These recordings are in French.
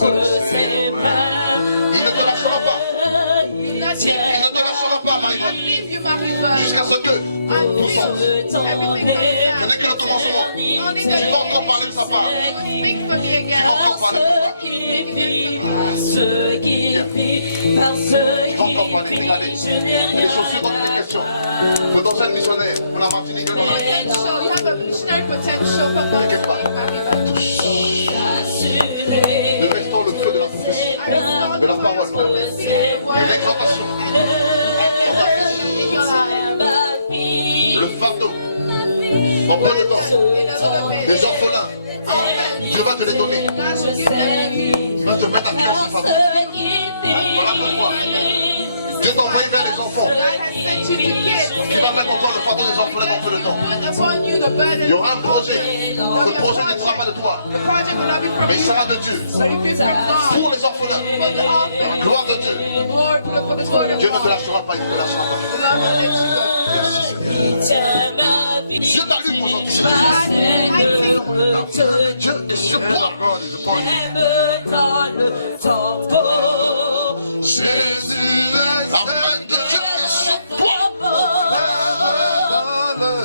ne te lâchera pas. Il ne te lâchera pas, Marie. Jusqu'à ce que tout sorte. Ce n'est que le commencement. Tu vas encore parler de sa part. Tu vas encore parler de sa part. Tu vas encore parler. Allez, les chaussures dans la question. Potentiel missionnaire pour la Martinique. Nous restons le feu de la promesse, de la parole, de l'exhortation. Le fardeau, en peu de temps, les orphelins, Dieu va te les donner. Tu vas te mettre à cœur ce fardeau. Voilà pourquoi Dieu t'envoie vers les enfants. Tu vas mettre encore le fardeau des orphelins dans peu de temps. Il y aura un projet. Le projet ne sera pas de toi, mais il sera de Dieu. Pour les orphelins, gloire de Dieu. Dieu ne te lâchera pas, il ne te lâchera pas. Dieu t'allume aujourd'hui. Dieu est sur toi. Jésus est la main de Dieu est sur toi.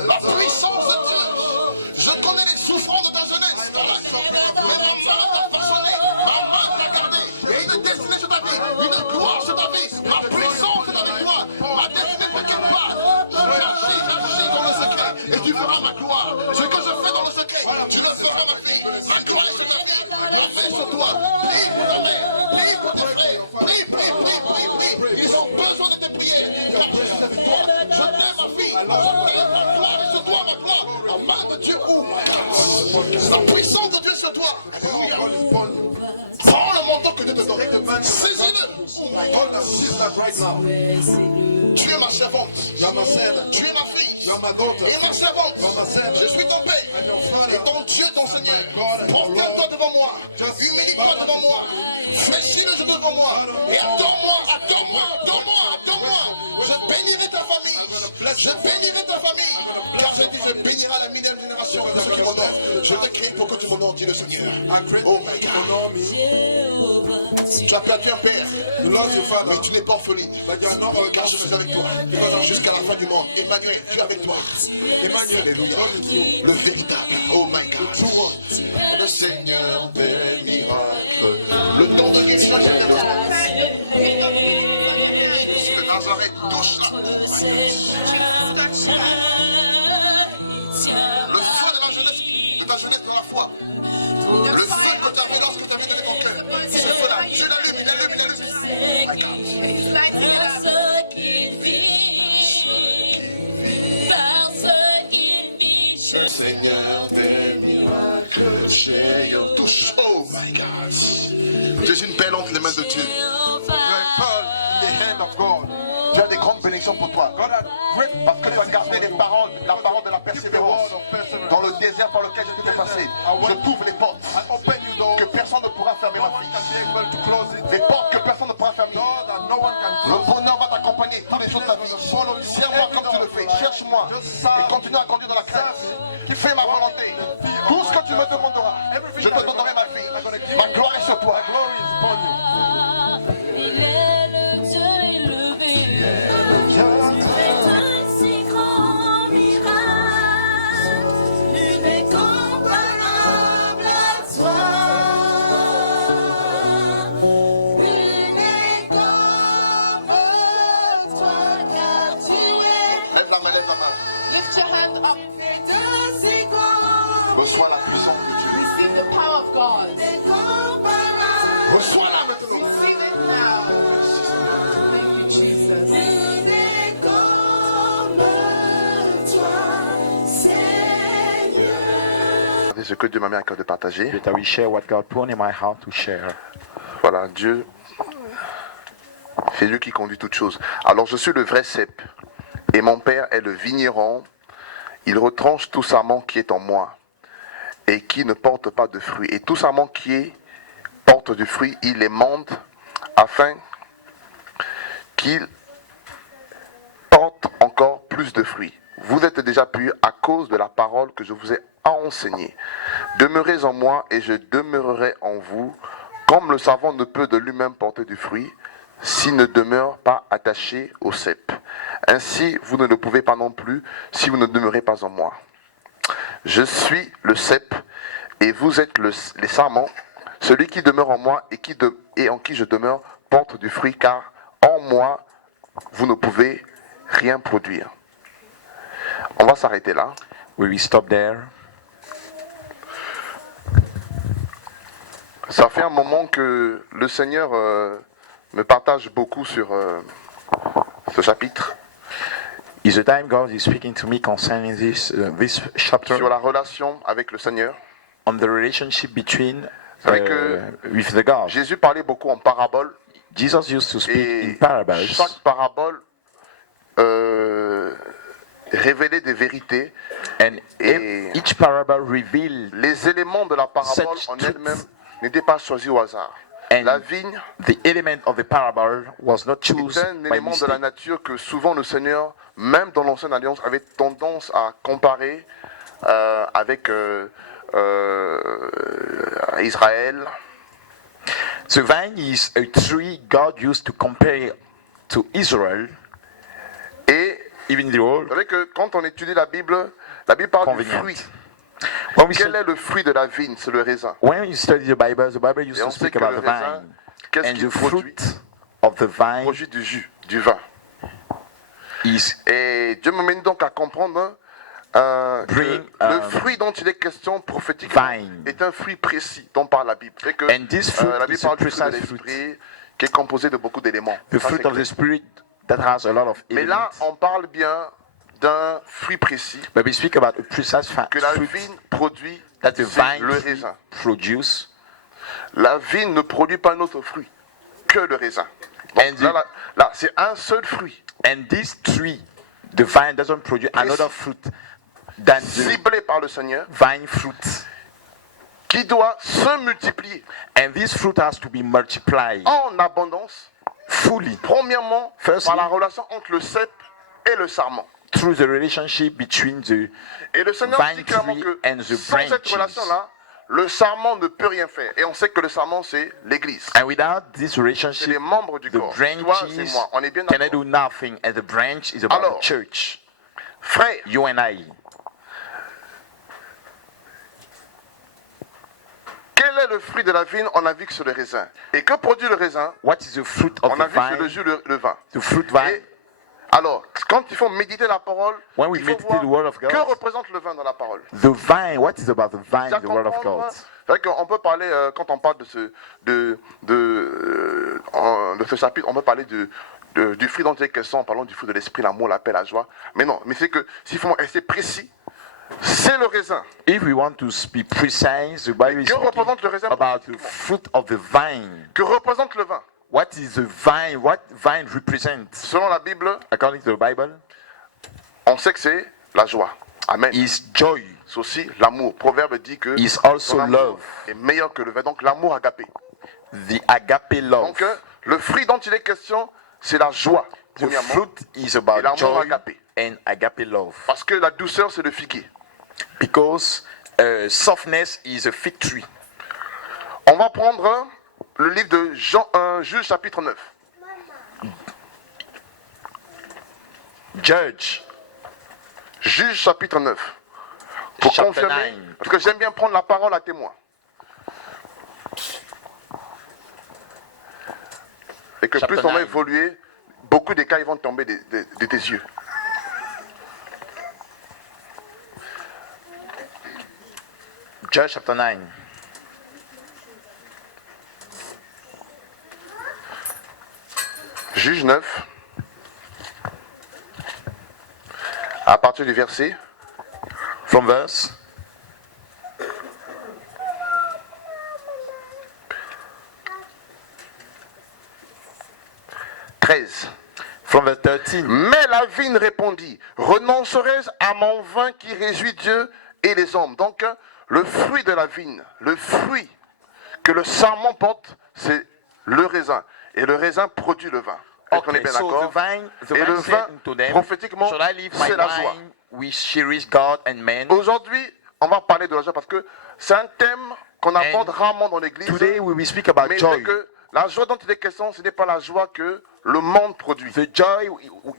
La puissance de Dieu. Je connais les souffrances de ta jeunesse. Ma main t'a façonné, ma main t'a gardé. Il y a une destinée sur ta vie, une gloire sur ta vie. Ma puissance est avec toi. Ma destinée ne t'inquiète pas. J'agis dans le secret et tu feras ma gloire. Ce que je fais dans le secret, tu le feras ma vie. Ma gloire est sur ta vie. Ma main est sur toi. Prie pour ta mère. Prie pour tes frères. Prie. Ils ont besoin de tes prières. Je t'aime ma fille. Ma gloire est sur toi, ma gloire. La main de Dieu ouvre. La puissance de Dieu sur toi. Prends le manteau que Dieu te donne. Saisis-le. Tu es ma servante. Tu es ma fille. Et ma servante. Je suis ton père. Et ton Dieu, ton Seigneur. Porte-toi devant moi. Humilie-toi devant moi. Fléchis le genou devant moi. Et adore-moi. Je bénirai ta famille. Car je dis, je bénirai la millième génération. Je te crie pour que tu m'honores, dit le Seigneur. Oh my God. Tu as perdu un père. Mais tu n'es pas orpheline. Car je suis avec toi. Jusqu'à la fin du monde. Emmanuel, tu es avec toi. Alléluia. Le véritable. Oh my God. Le Seigneur des miracles. Le don de guérison est Jésus de Nazareth, touche-la. Le feu de ta jeunesse dans la foi. Le feu que tu avais lorsque tu avais donné ton cœur. Ce feu-là, je l'allume. Seigneur des miracles, Seigneur, touche. Oh my God. Tu es une perle entre les mains de Dieu. Tu as des grandes bénédictions pour toi. Parce que tu as gardé la parole de la persévérance dans le désert par lequel je t'ai passé. Je t'ouvre les portes que personne ne pourra fermer, ma fille. Des portes que personne ne pourra fermer. Le bonheur va t'accompagner tous les jours de ta vie. Serre-moi comme tu le fais. Cherche-moi et continue à grandir dans la crainte. Fais ma volonté. Tout ce que tu me demanderas, je te donnerai ma vie. Ma gloire est sur toi. Reçois la puissance de Dieu. Receive the power of God. Reçois-la maintenant. Receive it now. Thank you, Jesus. C'est ce que Dieu m'a mis à cœur de partager. That we share what God put in my heart to share. Voilà, Dieu, c'est Dieu qui conduit toutes choses. Alors je suis le vrai cep et mon père est le vigneron. Il retranche tout sarment qui est en moi et qui ne porte pas de fruits. Et tout sarment qui porte du fruit, il les mande afin qu'il porte encore plus de fruits. Vous êtes déjà purs à cause de la parole que je vous ai enseignée. Demeurez en moi et je demeurerai en vous. Comme le savon ne peut de lui-même porter du fruit, s'il ne demeure pas attaché au cep. Ainsi, vous ne le pouvez pas non plus si vous ne demeurez pas en moi. Je suis le cep et vous êtes les sarments. Celui qui demeure en moi et en qui je demeure porte du fruit, car en moi, vous ne pouvez rien produire. On va s'arrêter là. We will stop there. Ça fait un moment que le Seigneur me partage beaucoup sur ce chapitre, It's the time God is speaking to me concerning this chapter sur la relation avec le Seigneur. on the relationship between savez que with the God. Jésus parlait beaucoup en paraboles Jesus used to speak in et parables, chaque parabole révélait des vérités. and Et each parable revealed les éléments de la parabole Such en truth. elle-même n'étaient pas choisis au hasard. And La vigne the element of the parable was not est chosen un by élément de la mistake. nature que souvent le Seigneur, même dans l'Ancienne Alliance, avait tendance à comparer avec Israël. The vine is a tree God used to compare to Israel, Et even the vous old savez que quand on étudie la Bible parle du convenient. fruit. When we, Quel est le fruit de la vigne? C'est le raisin. when you study the Bible used Et to on sait speak que about le the raisin, vine. qu'est-ce And qu'il the produit? fruit of the Il vine produit du jus, du vin. is Et Dieu me mène donc à comprendre que Bring, le fruit dont il est question prophétiquement vine. est un fruit précis dont parle la Bible. Fait que, And this fruit la Bible is a parle du fruit de precise l'esprit qui est composé de beaucoup d'éléments. the Ça, fruit c'est of clair. the Spirit that has a lot of Mais là, elements. on parle bien d'un fruit précis But we speak about a precise que la fruit vigne produit, that the c'est vine le tree raisin. produce. La vigne ne produit pas un autre fruit que le raisin. Donc, And là, c'est un seul fruit, And this tree, the vine doesn't produce another fruit than the ciblé par le Seigneur, vine fruit. qui doit se multiplier And this fruit has to be multiplied en abondance. fully Premièrement, Firstly, par la relation entre le cep et le sarment. through the relationship between the Et le Seigneur vine dit clairement tree que and the sans cette branches. relation-là, le sarment ne peut rien faire. Et on sait que le sarment, c'est l'Église. And without this C'est relationship, les membres du the corps. Toi, c'est branches moi. On est bien cannot d'accord. do nothing, and the branch is about Alors, the church. Frère, You and I. quel est le fruit de la vigne? On a vu que c'est le raisin. Et que produit le raisin? What is the fruit of On a the vu que c'est le vine? jus, le vin. The fruit vine. Et alors, quand il faut méditer la parole, When we il faut meditate voir the word of God, que représente le vin dans la parole. The vine. What is about the vine? C'est The word of God. On peut parler, quand on parle de ce chapitre, on peut parler du fruit dont il est question en parlant du fruit de l'esprit, l'amour, la paix, la joie. Mais non, mais c'est que s'il faut rester précis, c'est le raisin. If we want to be precise, the Bible is Que speaking représente le raisin about the prophétiquement? fruit of the vine. Que représente le vin? What is the vine? What vine represents? Selon la Bible, According to the Bible, on sait que c'est la joie. Amen. is joy. C'est aussi l'amour. Proverbe dit que Is also ton amour love. est meilleur que le vin. Donc l'amour agapé. The agape love. Donc le fruit dont il est question, c'est la joie. The Premièrement. fruit is Et about l'amour joy agape. and agape love. Parce que la douceur, c'est le figuier. Because softness is a fig tree. On va prendre le livre de Juge chapitre 9. Judge. Juge chapitre 9. Pour Chapter confirmer, 9. parce que j'aime bien prendre la parole à témoin. Et que Chapter plus on va 9. évoluer, beaucoup des cas ils vont tomber de tes yeux. Judge chapter 9. Juge 9. À partir du verset From verse 13. from verse 13. Mais la vigne répondit, renoncerai-je à mon vin qui réjouit Dieu et les hommes? Donc, le fruit de la vigne, le fruit que le sarment porte, c'est le raisin. Et le raisin produit le vin. Est-ce qu'on est Okay, bien so d'accord? the vine Et le said vin, unto them, prophétiquement, shall I leave my c'est la joie. wine which cherish God and men? Aujourd'hui, on va parler de la joie parce que c'est un thème qu'on aborde rarement dans l'église. Today we will speak about Mais joy. c'est que la joie dont il est question, ce n'est pas la joie que le monde produit. The joy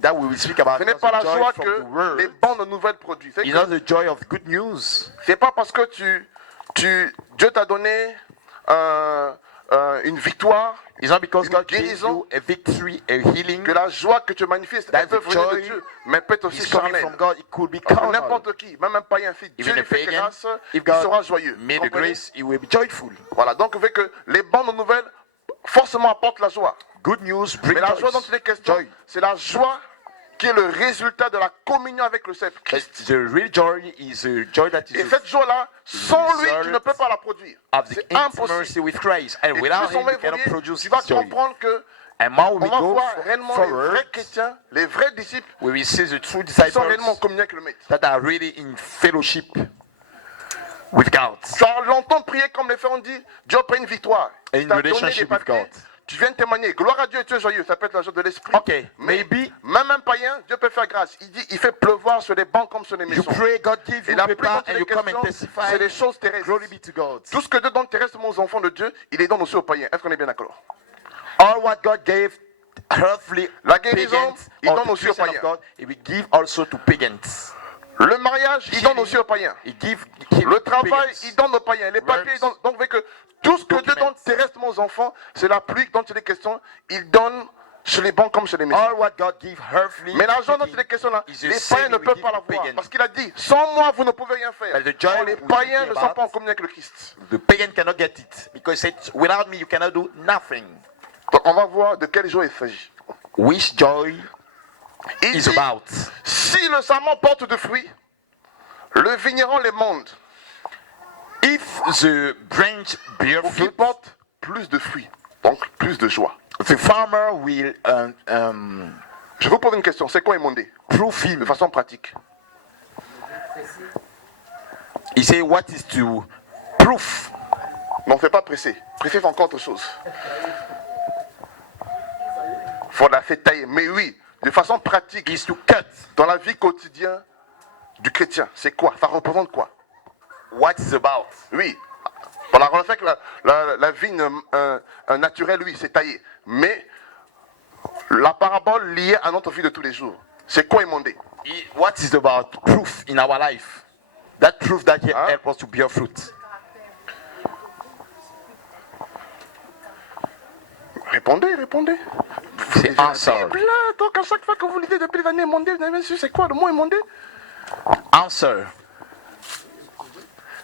that we will speak about Ce n'est is pas the la joy joie from que the world. les bandes nouvelles produisent. It's not the joy of good news. C'est pas parce que Dieu t'a donné une victoire, It's not because une God gives guérison, you a victory, a healing. que la joie que tu manifestes, elle That peut the venir de joy Dieu, mais peut être aussi It's coming charnelle. from God. It could be Parce que carnal. n'importe qui, même un païen, si Dieu Even lui a fait pagan, grâce, if il sera God joyeux. made the Comprenez? grace, he will be joyful. Voilà, donc vous voyez que les bandes nouvelles forcément apportent la joie. Good news brings Mais la joie dont il est question, joy. c'est la joie qui est le résultat de la communion avec le Seigneur But Christ. the real joy is a joy that Et is cette joie-là, sans lui, tu ne peux pas la produire. of the C'est impossible. intimacy with Christ. And Et without plus on him, va you cannot évoluer, produce tu vas joy. comprendre que And more on we va go voir réellement les forward, vrais chrétiens, les vrais disciples, we will see the true qui sont réellement en disciples communion avec le Maître. that are really in fellowship with God. Tu vas longtemps prier comme les frères ont dit, Dieu a pris une victoire. In Il t'a donné des relationship with papiers, God. tu viens de témoigner. Gloire à Dieu, tu es joyeux. Ça peut être la joie de l'esprit. Okay, Mais maybe même un païen, Dieu peut faire grâce. Il dit, il fait pleuvoir sur les bancs comme sur les you maisons. pray, God gives Et you la pluie paper dont and il est you come and question, testify. c'est les choses terrestres. Glory be to God. Tout ce que Dieu donne terrestrement aux enfants de Dieu, il les donne aussi aux païens. Est-ce qu'on est bien d'accord? All what God gave earthly La guérison, pagans il or donne to aussi aux Christians of païens. God, he will give also to pagans. Le mariage, il donne aussi aux païens. He give Le travail, pagans. il donne aux païens. Les papiers, il donne. Donc, vous voyez que tout ce que Dieu donne terrestrement aux enfants, c'est la pluie dont il est question. Il donne sur les bancs comme sur les maisons. All what God give earthly Mais l'argent dont speaking, il est question là, is the les same païens ne he will peuvent give pas to l'avoir. pagans. Parce qu'il a dit, sans moi, vous ne pouvez rien faire. But the joy Or, les we païens speak ne sont about- pas en communion avec le Christ. the pagan cannot get it because he said, without me you cannot do nothing. Donc, on va voir de quelle joie il s'agit. Which joy Il is dit, about? si le sarment porte de fruits, le vigneron les monde If the branch bear pour qu'il fruit, porte plus de fruits. Donc, plus de joie. the farmer will Je vous pose une question. C'est quoi émonder? prove De him. façon pratique. He say, what is to proof? Mais on ne fait pas presser. Presser fait encore autre chose. Il faut la faire tailler. Mais oui, de façon pratique, Is to cut. dans la vie quotidienne du chrétien, c'est quoi? Ça représente quoi? What is about? Oui. Dans la relation avec la vie naturelle, oui, c'est taillé. Mais la parabole liée à notre vie de tous les jours, c'est quoi émonder? What is about proof in our life? That proof that can Huh? help us to bear fruit. Répondez, répondez. C'est answer. Là, donc à chaque fois que vous lisez depuis les années émonder, vous avez su c'est quoi le mot émonder? Answer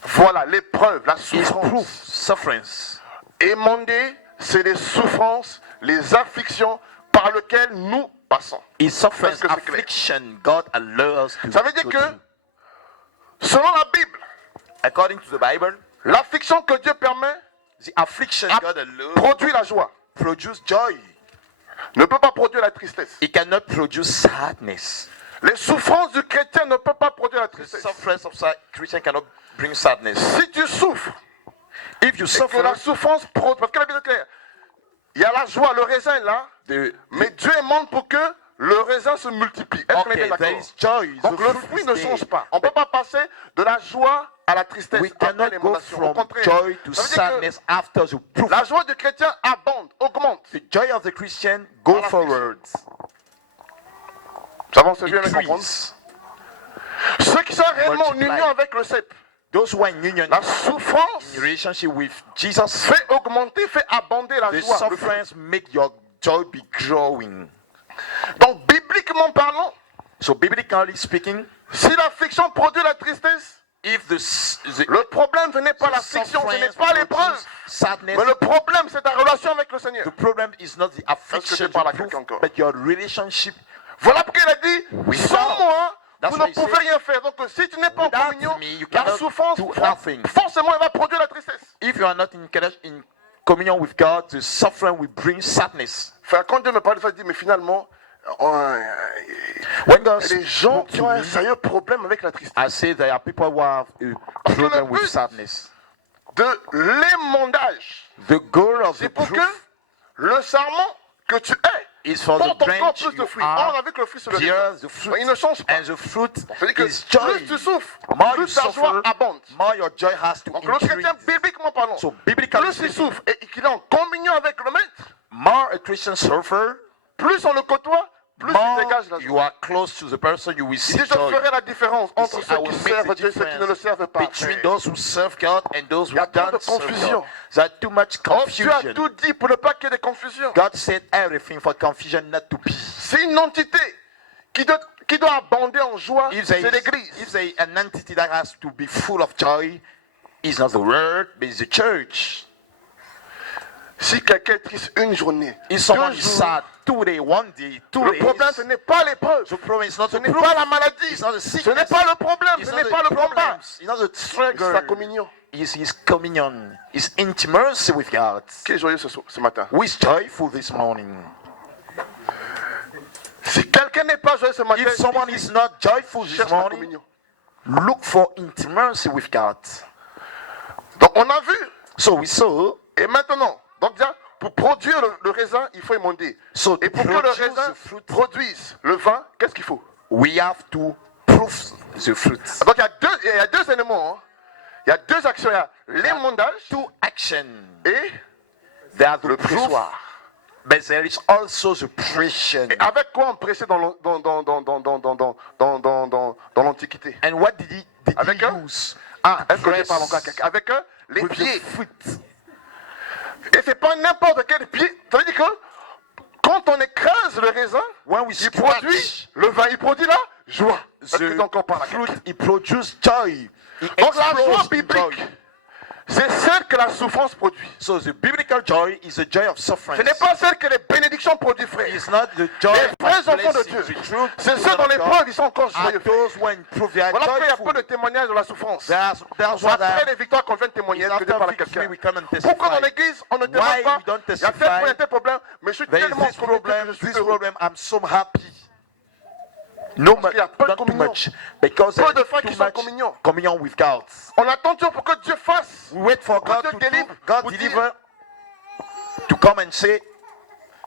Voilà, l'épreuve, la is souffrance. proof, sufferance. Émonder, c'est les souffrances, les afflictions par lesquelles nous passons. Is sufferance, Est-ce que c'est clair? affliction God allows us to Ça veut dire go que, through. selon la Bible, According to the Bible, l'affliction que Dieu permet the affliction a God allows produit la joie, produce joy. ne peut pas produire la tristesse. It cannot produce sadness. Les souffrances du chrétien ne peuvent pas produire la The tristesse. sufferance of Christian cannot bring sadness. Si tu souffres, If you et que suffer, la souffrance produit, parce que la Bible est claire, il y a la joie, le raisin est là, mais Dieu demande pour que le raisin se multiplie. Est-ce qu'on est bien okay, there d'accord? is joy. Donc The le fruit fruit is ne there. change pas. On ne peut pas passer de la joie à la tristesse We après cannot go l'émondation. Au from contraire, joy to ça veut dire que sadness after the proof. la joie du chrétien abonde, augmente. The joy of the Christian go Dans l'affliction. forward. Ça va, c'est bien de comprendre. Increase. Ceux qui sont réellement en Multiply. union avec le CEP, Those who are in union, la souffrance in relationship with Jesus, fait augmenter, fait abonder la the joie. le fruit. sufferance make your joy be growing. Donc bibliquement parlant, So biblically speaking, si l'affliction produit la tristesse, if the le problème ce n'est pas l'affliction, ce n'est pas l'épreuve. sadness, Mais le problème c'est ta relation avec le Seigneur. the problem is not the affliction, tu parles à the proof, quelqu'un encore? but your relationship. Voilà pourquoi il a dit, Oui, sans ça. moi, That's vous why ne he pouvez said, rien faire. Donc si tu n'es pas en without communion, me, you la cannot souffrance, do nothing. forcément, elle va produire la tristesse. If you are not in communion with God, the suffering will bring sadness. Frère, quand Dieu me parle de ça, il dit, mais finalement, When God les gens spoke qui to ont un me, sérieux problème avec la tristesse. I say there are people who have a que le problem with but- sadness. De l'émondage, The goal of c'est the pour que proof le sarment que tu es is for the porte encore branch plus de you fruits. On are. a vu que le fruit c'est le Here, raisin. the fruit, Mais il ne change pas. and the fruit C'est-à-dire que is joy. plus tu souffres, More you plus ta joie suffer, abonde. more your joy has to Donc le chrétien, increase. bibliquement parlant, So biblically plus il speaking, souffre et qu'il est en communion avec le maître, more a Christian suffer, plus on le côtoie, plus il more dégage la you joie. are close to the person, you will Il see dit, je joy. ferai la différence You entre see, I ceux will qui make servent the Dieu et ceux qui ne le servent difference pas. between those who serve God and those Il y who a trop de don't serve confusion. God. There's too much Oh, Dieu a confusion. tout dit pour ne pas qu'il y ait de confusion. God said everything for confusion not to be. C'est une entité qui doit abonder en joie, If c'est there l'église. is an entity that has to be full of joy, it's not the word, but it's the church. Si quelqu'un est triste une journée, If someone deux is jours, sad 2 days, 1 day, 2 le days, problème ce n'est pas l'épreuve, the problem is not ce the n'est proof, pas la maladie, it's not the ce n'est sickness, pas le problème, it's ce not n'est pas le the combat, problems, it's not the c'est struggle. sa communion. It's his communion, his intimacy with God. Qui est joyeux ce matin? Who is joyful this morning? Si quelqu'un n'est pas joyeux ce matin, If someone is not joyful this cherche la morning, communion. look for intimacy with God. Donc on a vu, So we saw, et maintenant, donc déjà, pour produire le raisin, il faut émonder. so Et to pour que le produce raisin the fruit, produise le vin, qu'est-ce qu'il faut? we have to proof the fruit. Donc il y a deux éléments. Hein. Il y a deux actions. Il y a l'émondage Two action. et They are the le proof, pressoir. but there is also the pression. Et avec quoi on pressait dans l'Antiquité? And what did he Avec un? use? Est-ce que je Press parle encore à quelqu'un? Avec les with pieds. the fruit. Et c'est pas n'importe quel pied. Ça veut dire que quand on écrase le raisin, When we il produit scratch le vin, il produit la joie. Est-ce que the tu encore parles à fruit, quelqu'un? it produces joy. It Donc la joie explodes in biblique, joy. c'est celle que la souffrance produit. So the biblical joy is the joy of suffering. Ce n'est pas celle que les bénédictions produisent, frère. It's not the joy Les vrais of enfants de blessing. Dieu, The true c'est children ceux dans of les God preuves, ils sont encore are joyeux. those who improve their Voilà pourquoi il y a peu de joyful. témoignages de la souffrance. That's C'est what après I les victoires qu'on vient de témoigner. is Est-ce que Dieu after parle à victory quelqu'un? we come and Pourquoi dans testify. l'église, on ne Why témoigne pas? we don't Il y a testify? tel problème, mais je suis There is tellement this convaincu problem, que je suis this heureux. problem, I'm so happy. No Parce qu'il y a peu de not too communion. much. Because Peu there de is frères qui too sont en much communion. communion with God. On attend toujours pour que Dieu fasse. We wait for Pour God que to Dieu do, délivre. God Pour dire, deliver, to come and say,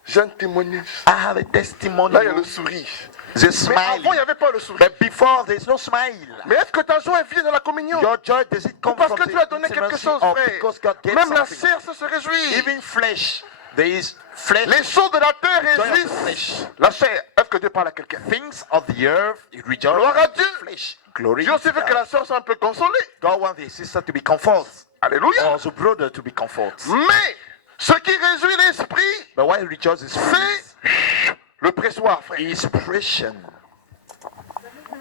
j'ai un témoignage. I have a testimony. Là, il y a le sourire. The Mais smile. avant, il n'y avait pas le sourire. But before, there is no smile. Mais est-ce que ta joie vient de la communion? Your joy, does it Ou come parce from que the Dieu a donné quelque intimacy chose, or frère? because God gave Même la something? chair se réjouit. Even flesh, there is flesh. Les choses de la terre Joy of the réjouissent flesh. la chair. Est-ce que Dieu parle à quelqu'un? Things of the earth, it rejoice. Gloire à Dieu. Flesh. Glory Dieu to aussi veut que God. la sœur soit un peu consolée. God wants the sister to be comforted, Alléluia. or the brother to be comforted. Mais ce qui réjouit l'esprit, But why rejoice is c'est le pressoir, frère. is pression.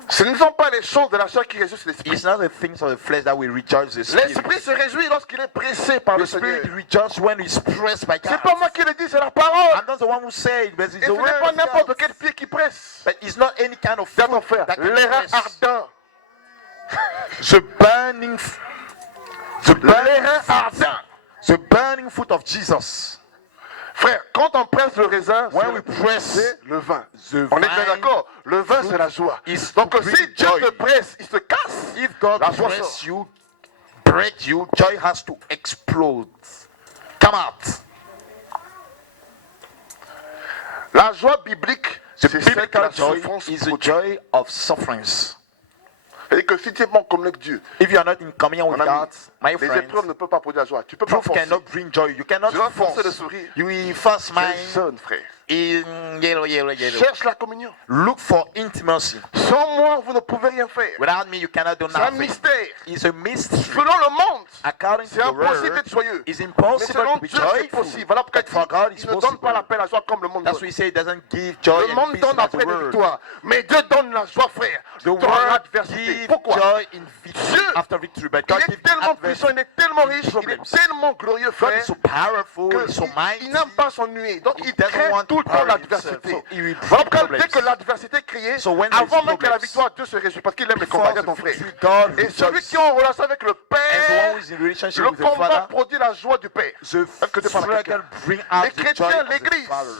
Ce ne sont pas les choses de la chair qui réjouissent l'esprit. It's not the things of the flesh that will rejoice the spirit. L'esprit se réjouit lorsqu'il est pressé par The le Seigneur. spirit rejoices when he's pressed by God. C'est pas moi qui le dis, c'est la parole. I'm not the one who said it, but it's Et the ce n'est word pas of n'importe God. quel pied qui presse. But it's not any kind of C'est food ton frère. that can Les reins press. ardents. The burning, the Les burning, reins ardents. the burning foot of Jesus. Frère, quand on presse le raisin, When we press c'est le vin. the On est bien vine, d'accord. Le vin, c'est la joie. is Donc to si bring Dieu joy. te presse, il se casse. If God La joie press sort. you, break you, joy has to explode. Come out. La joie biblique, The c'est celle que biblical la joy souffrance is the produit. joy of sufferings. C'est-à-dire que si tu es bon comme avec Dieu, If you are not in communion with mon ami, God, my les friend, épreuves ne peuvent pas produire la joie. Tu peux pas proof forcer. cannot bring joy. You cannot Tu dois forcer force. le sourire. You will first C'est smile jeune, frère. in yellow. Cherche la communion. Look for intimacy. Sans moi, vous ne pouvez rien faire. Without me, you cannot do C'est un nothing. mystère. It's a mystery. Selon le monde, According to c'est the impossible word, d'être joyeux. it's Mais impossible selon to be Dieu, c'est joyful. possible. Voilà pourquoi But for God, it's il ne donne pas possible. l'appel à la joie comme le monde That's donne. why he said it doesn't give joy Le and monde peace donne as après the des world. victoires. Mais Dieu donne la joie, frère, The dans world l'adversité. gives Pourquoi? joy in victory Dieu, after victory, but Il God est gives tellement adversity. puissant, il est tellement riche, il est problems. tellement glorieux, God frère, is so powerful, que he's so il mighty. n'aime pas s'ennuyer. Donc He il doesn't crée want tout le to temps bury l'adversité. himself, so he will Voilà bring pourquoi dès que problems. l'adversité est créée, So when there is avant même que la problems, victoire, Dieu se réjouit parce qu'il aime les Before combats, the ton frère. victory, God Et celui rejoices. qui est en relation avec le And the one Père, who is in relationship le with the combat Father, produit la joie du Père. the Est-ce que tu parles à quelqu'un? struggle bring out Les the joy chrétiens, of the l'Église, Father.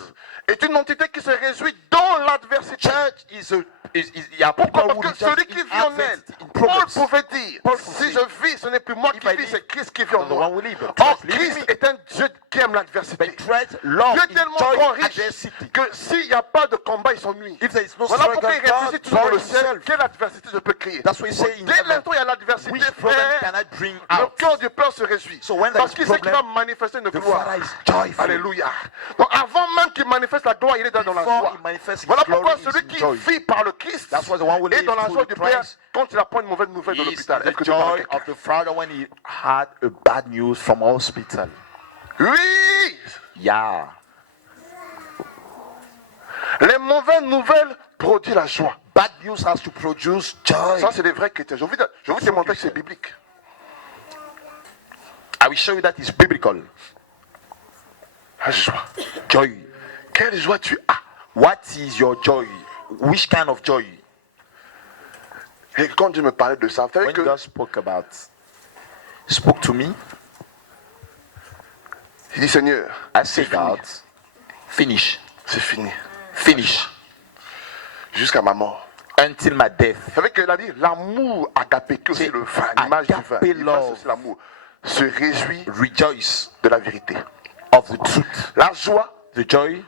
est une entité qui se réjouit dans l'adversité. Church is a Il y a Pourquoi? people who Parce que just celui qui in vit en elle, adversity, in Paul problems. pouvait dire, Paul could si say, je vis, ce n'est plus moi if qui I vis, live, c'est Christ qui vit en I'm the moi. one who live. Or, Christ live in Christ me. est un Dieu qui aime l'adversité. But Christ love Dieu est tellement enjoy grand riche adversity. que s'il n'y a pas de combat, il s'ennuie. If there is no Voilà struggle, pourquoi il God réfléchit toujours dans le joy ciel. himself. Quelle adversité je peux créer? That's why he say in Dès heaven, l'instant où il y a l'adversité, which problem frère, can I bring le out? cœur du Père se réjouit. So when there Parce is qu'il sait qu'il va problem, manifester une the gloire. Father is joyful. Alléluia. Donc avant même qu'il manifeste la gloire, il est dans la Before joie. he manifests his Voilà glory, pourquoi he's celui in qui joy. vit par le Christ That's why the one who est lives dans la through joie the du Père Christ quand il apprend une mauvaise nouvelle de is l'hôpital. the Est-ce que tu parles joy à quelqu'un? of the Father when he had a bad news from hospital. Oui. Yeah. Les mauvaises nouvelles produisent la joie. Bad news has to produce joy. Ça, c'est des vrais chrétiens. Je vais vous démontrer que c'est biblique. I will show you that is biblical. La joie. Joy. Quelle joie tu as? What is your joy? Which kind of joy? Et quand Dieu me parlait de ça, vous savez When que God spoke to me, il dit Seigneur, I say, God, finish. c'est fini. Finish. Jusqu'à ma mort. Until my death. Vous savez qu'il a dit l'amour agapé, que c'est C'est le vin, l'image du vin. agape Il love. passe aussi l'amour. Se réjouit Rejoice de la vérité. of the truth. La joie The joy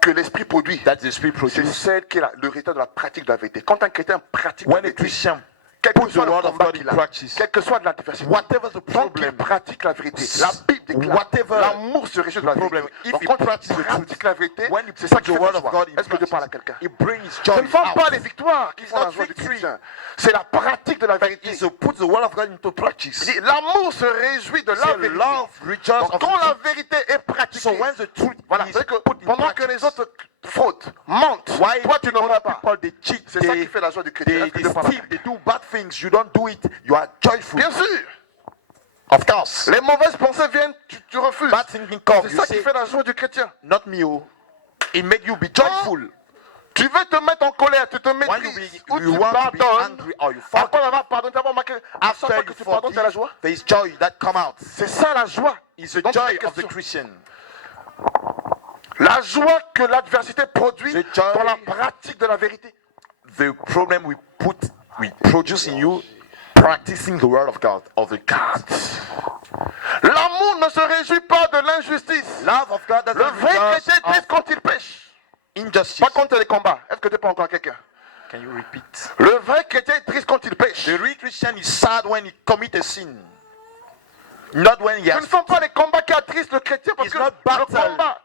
que l'esprit produit, that the Spirit c'est produces. celle qui est le résultat de la pratique de la vérité. Quand un chrétien pratique la When a vérité, Christian quel que put the soit le word of combat God qu'il in a, practice, quelle que soit l'adversité, whatever the tant qu'il problem, pratique la vérité, la Bible déclare, whatever l'amour se réjouit de la problem, vérité. if Donc he quand il practices the pratique truth, la vérité, when he c'est ça put qui the fait word la of joie. God in Est-ce que je parle à practice, quelqu'un? it brings Ce joy ne sont pas out. les victoires qui It's font la not joie du victory. chrétien, c'est la pratique de la vérité. Is to put the word of God into practice. Il dit, l'amour se réjouit de la So vérité. love rejoices Donc, of quand the la truth. vérité est pratiquée, So when the truth voilà, is c'est que put in pendant que practice, les autres frautent, mentent, why toi tu ne mens other pas. people they cheat, C'est ça qui fait la joie du chrétien. Est-ce que je parle à steal, they do bad things, you don't do it, you are joyful. Bien sûr, Of course. les mauvaises pensées viennent, tu refuses. Bad thinking comes, C'est you ça qui say, fait la joie du chrétien. not me, oh. It make you be joyful. Tu veux te mettre en colère, tu te When maîtrises, ou you tu want to be pardonnes. angry or you Après forgive, avoir pardonné, tu vas remarquer, à chaque fois after que you tu pardonnes, tu as la forgive, joie. there is joy that come out. C'est ça la joie. It's the Donc, joy c'est of the question. Christian. La joie que l'adversité produit The joy- dans la pratique de la vérité. The problem we produce in you, practicing the word of God, of the truth. L'amour ne se réjouit pas de l'injustice. Love of God Le doesn't vrai rejoice chrétien est triste of quand il pêche. injustice. Pas contre les combats. Est-ce que tu pas encore quelqu'un? Can you repeat? Le vrai chrétien est triste quand il pêche. The real Christian is sad when he commit a sin. Not when he Ce has ne sont pas les combats qui attristent le chrétien parce It's que not le battle combat,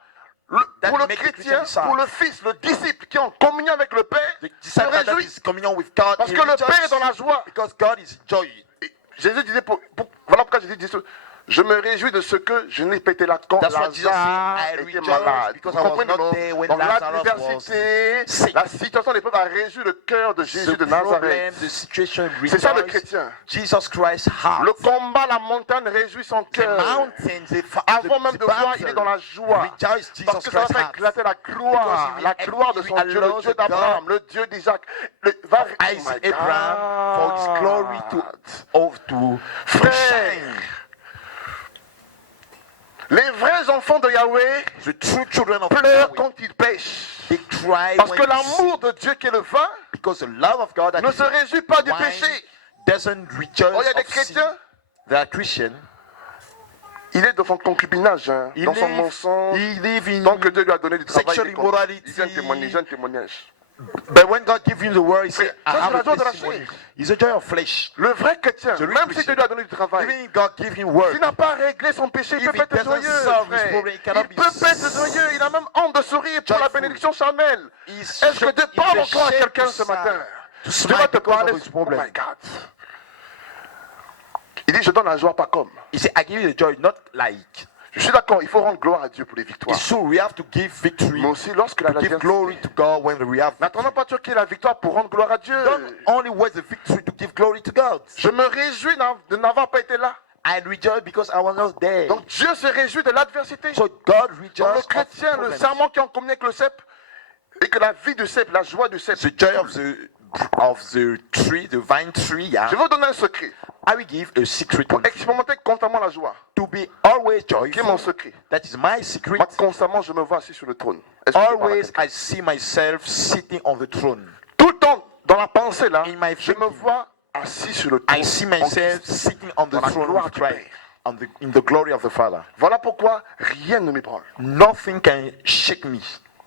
that pour le make the chrétien, Christian sad. pour le fils, le disciple qui est en communion avec le Père, the se disciple that réjouit is communion with God. parce he que le rejoices Père est dans la joie. because God is joy. Et Jésus disait, voilà pourquoi Jésus disait, je me réjouis de ce que je n'ai pas été là quand That's what Jesus Lazare said, I était rejoice malade. because Vous I was comprenez, not non? there when Donc Lazarus l'adversité, was sick. la situation des peuples a réjoui le cœur de Jésus The de problem, Nazareth. the situation C'est ça le rejoice chrétien. Jesus Christ heart. Le combat, la montagne réjouit son The cœur. mountains, Avant même de voir, il est dans la joie. Rejoice Jesus Parce que ça va Christ faire heart. éclater la gloire de son Dieu, le Dieu d'Abraham, le Dieu d'Isaac. Isaac, Abraham, for his glory to Frère, shine. les vrais enfants de Yahweh The true children of pleurent Yahweh, quand ils pêchent. they cry Parce when que they l'amour de Dieu qui est le vin because the love of God that ne is se réjouit pas du wine péché. doesn't rejoice Oh, il y a des of sin. chrétiens, They are Christian. il est dans son concubinage, hein, dans son mensonge. He live in Tant que Dieu lui a donné du travail, sexual il vient immorality. témoigner, un témoignage. But when God gives him the word, he says, I Ça, c'est have la a joie de la testimony. chair. It's a joy of flesh. Le vrai chrétien, The real même si Christian, Dieu lui a donné du travail, Even if God gives him word, s'il n'a pas réglé son péché, il If peut pas he être doesn't joyeux. solve his Frère. problem, he Il cannot be peut pas être joyeux. Il a même honte de sourire pour la joyful. bénédiction charnelle. he's Est-ce que Dieu he's parle ashamed encore à quelqu'un to ce smile, matin? to Dieu smile va te because parler. of his Oh problem. my God. Il dit, je donne la joie pas comme. He said, I give you the joy, not like. Je suis d'accord, il faut rendre gloire à Dieu pour les victoires. It's true, we have to give victory, Mais aussi, lorsque la to give glory to God when we have. n'attendons pas toujours qu'il y ait la victoire pour rendre gloire à Dieu. Don't only wait the victory to give glory to God. Je me réjouis de n'avoir pas été là. I rejoice because I was not there. Donc Dieu se réjouit de l'adversité. So God Donc le rejoices chrétien, le serment qui est en communion avec le cep, et que la vie du cep, la joie du cep. the joy of the tree, the vine tree. Yeah. Je vais vous donner un secret. I will give a secret Pour expérimenter constamment la joie. to be always Qui est mon joyful. secret? That is my secret. Moi, constamment, je me vois assis sur le trône. Est-ce que je parle à Always quelqu'un? I see myself sitting on the throne. Tout le temps, dans la pensée là, In my je me thinking, vois assis sur le trône. I see en myself Christ. sitting on the Dans la throne gloire of du Christ, Père. in the glory of the Father. Voilà pourquoi rien ne m'ébranle. Nothing can shake me.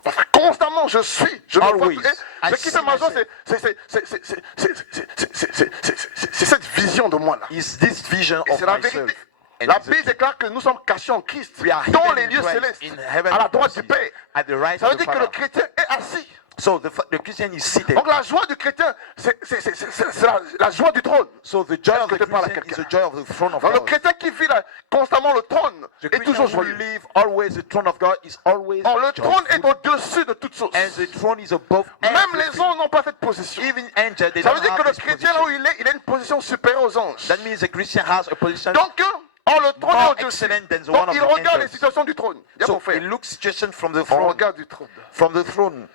Parce que constamment je me vois. Always. Et ce I qui see fait ma joie, myself. c'est cette vision de moi là. Is this vision Et of c'est la myself. vérité. And La it's the Bible déclare que nous sommes cachés en Christ, We are dans hidden les in lieux Christ, célestes, in heaven à la droite du places, Père. at the right Ça veut of the dire que le Father. chrétien est assis. So the Christian is seated. Donc la joie du chrétien, c'est la joie du trône. So the joy of que the tu parles à Christian is quelqu'un? the joy of the throne of Donc le God. chrétien qui vit là, constamment le trône The est toujours Christian who joyeux. live always the throne of God is always Or le trône joyful. est au-dessus de toutes choses. And the throne is above Même les everything. anges n'ont pas cette position. Even angels, they Ça don't veut dire have que le this chrétien là position. où il a une position supérieure aux anges. That means the Christian has a position. Donc, le trône More est au-dessus. excellent than the one Donc of il the regarde les angels. situations du trône. Bien So mon frère. he looks situation from the On throne. regarde du trône. From the throne.